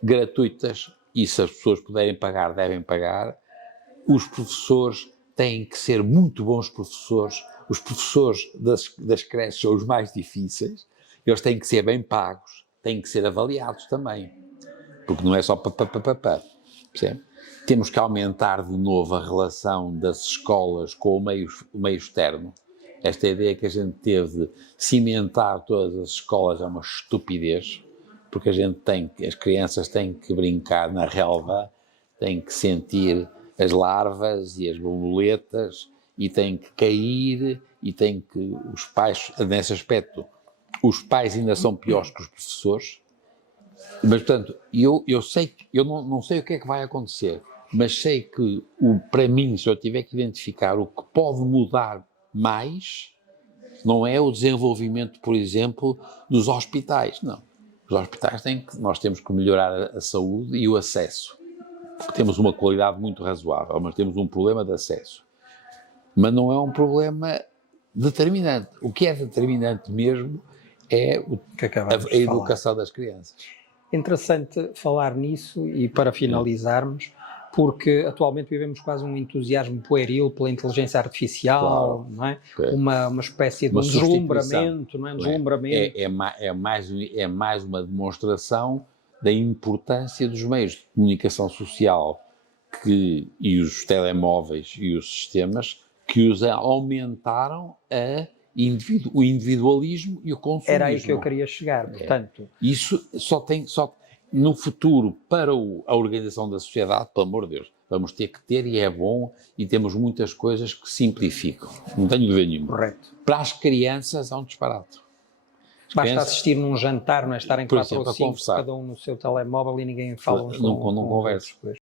gratuitas, e se as pessoas puderem pagar, devem pagar. Os professores têm que ser muito bons professores. Os professores das creches são os mais difíceis. Eles têm que ser bem pagos, têm que ser avaliados também. Porque não é só pá. Percebe? Temos que aumentar de novo a relação das escolas com o meio externo. Esta ideia que a gente teve de cimentar todas as escolas é uma estupidez, porque as crianças têm que brincar na relva, têm que sentir as larvas e as borboletas, e têm que cair, e têm que, os pais, nesse aspecto, os pais ainda são piores que os professores. Mas, portanto, eu sei, eu não sei o que é que vai acontecer, mas sei que, para mim, se eu tiver que identificar o que pode mudar mais, não é o desenvolvimento, por exemplo, dos hospitais, não. Os hospitais nós temos que melhorar a saúde e o acesso, porque temos uma qualidade muito razoável, mas temos um problema de acesso. Mas não é um problema determinante. O que é determinante mesmo é a educação das crianças. Interessante falar nisso e para finalizarmos, porque atualmente vivemos quase um entusiasmo pueril pela inteligência artificial, Claro. não é? É. Uma espécie de Uma um deslumbramento, não é? Deslumbramento. É mais uma demonstração da importância dos meios de comunicação social e os telemóveis e os sistemas que os aumentaram o individualismo e o consumismo. Era aí que eu queria chegar, portanto. Isso no futuro, para a organização da sociedade, pelo amor de Deus, vamos ter que ter, e é bom, e temos muitas coisas que simplificam. Não tenho dúvida nenhuma. Correto. Para as crianças é um disparate. Basta assistir num jantar, não é? Estarem Por 4 ou exemplo, a 5, conversar. cada um no seu telemóvel e ninguém fala uns Não com os conversa. outros.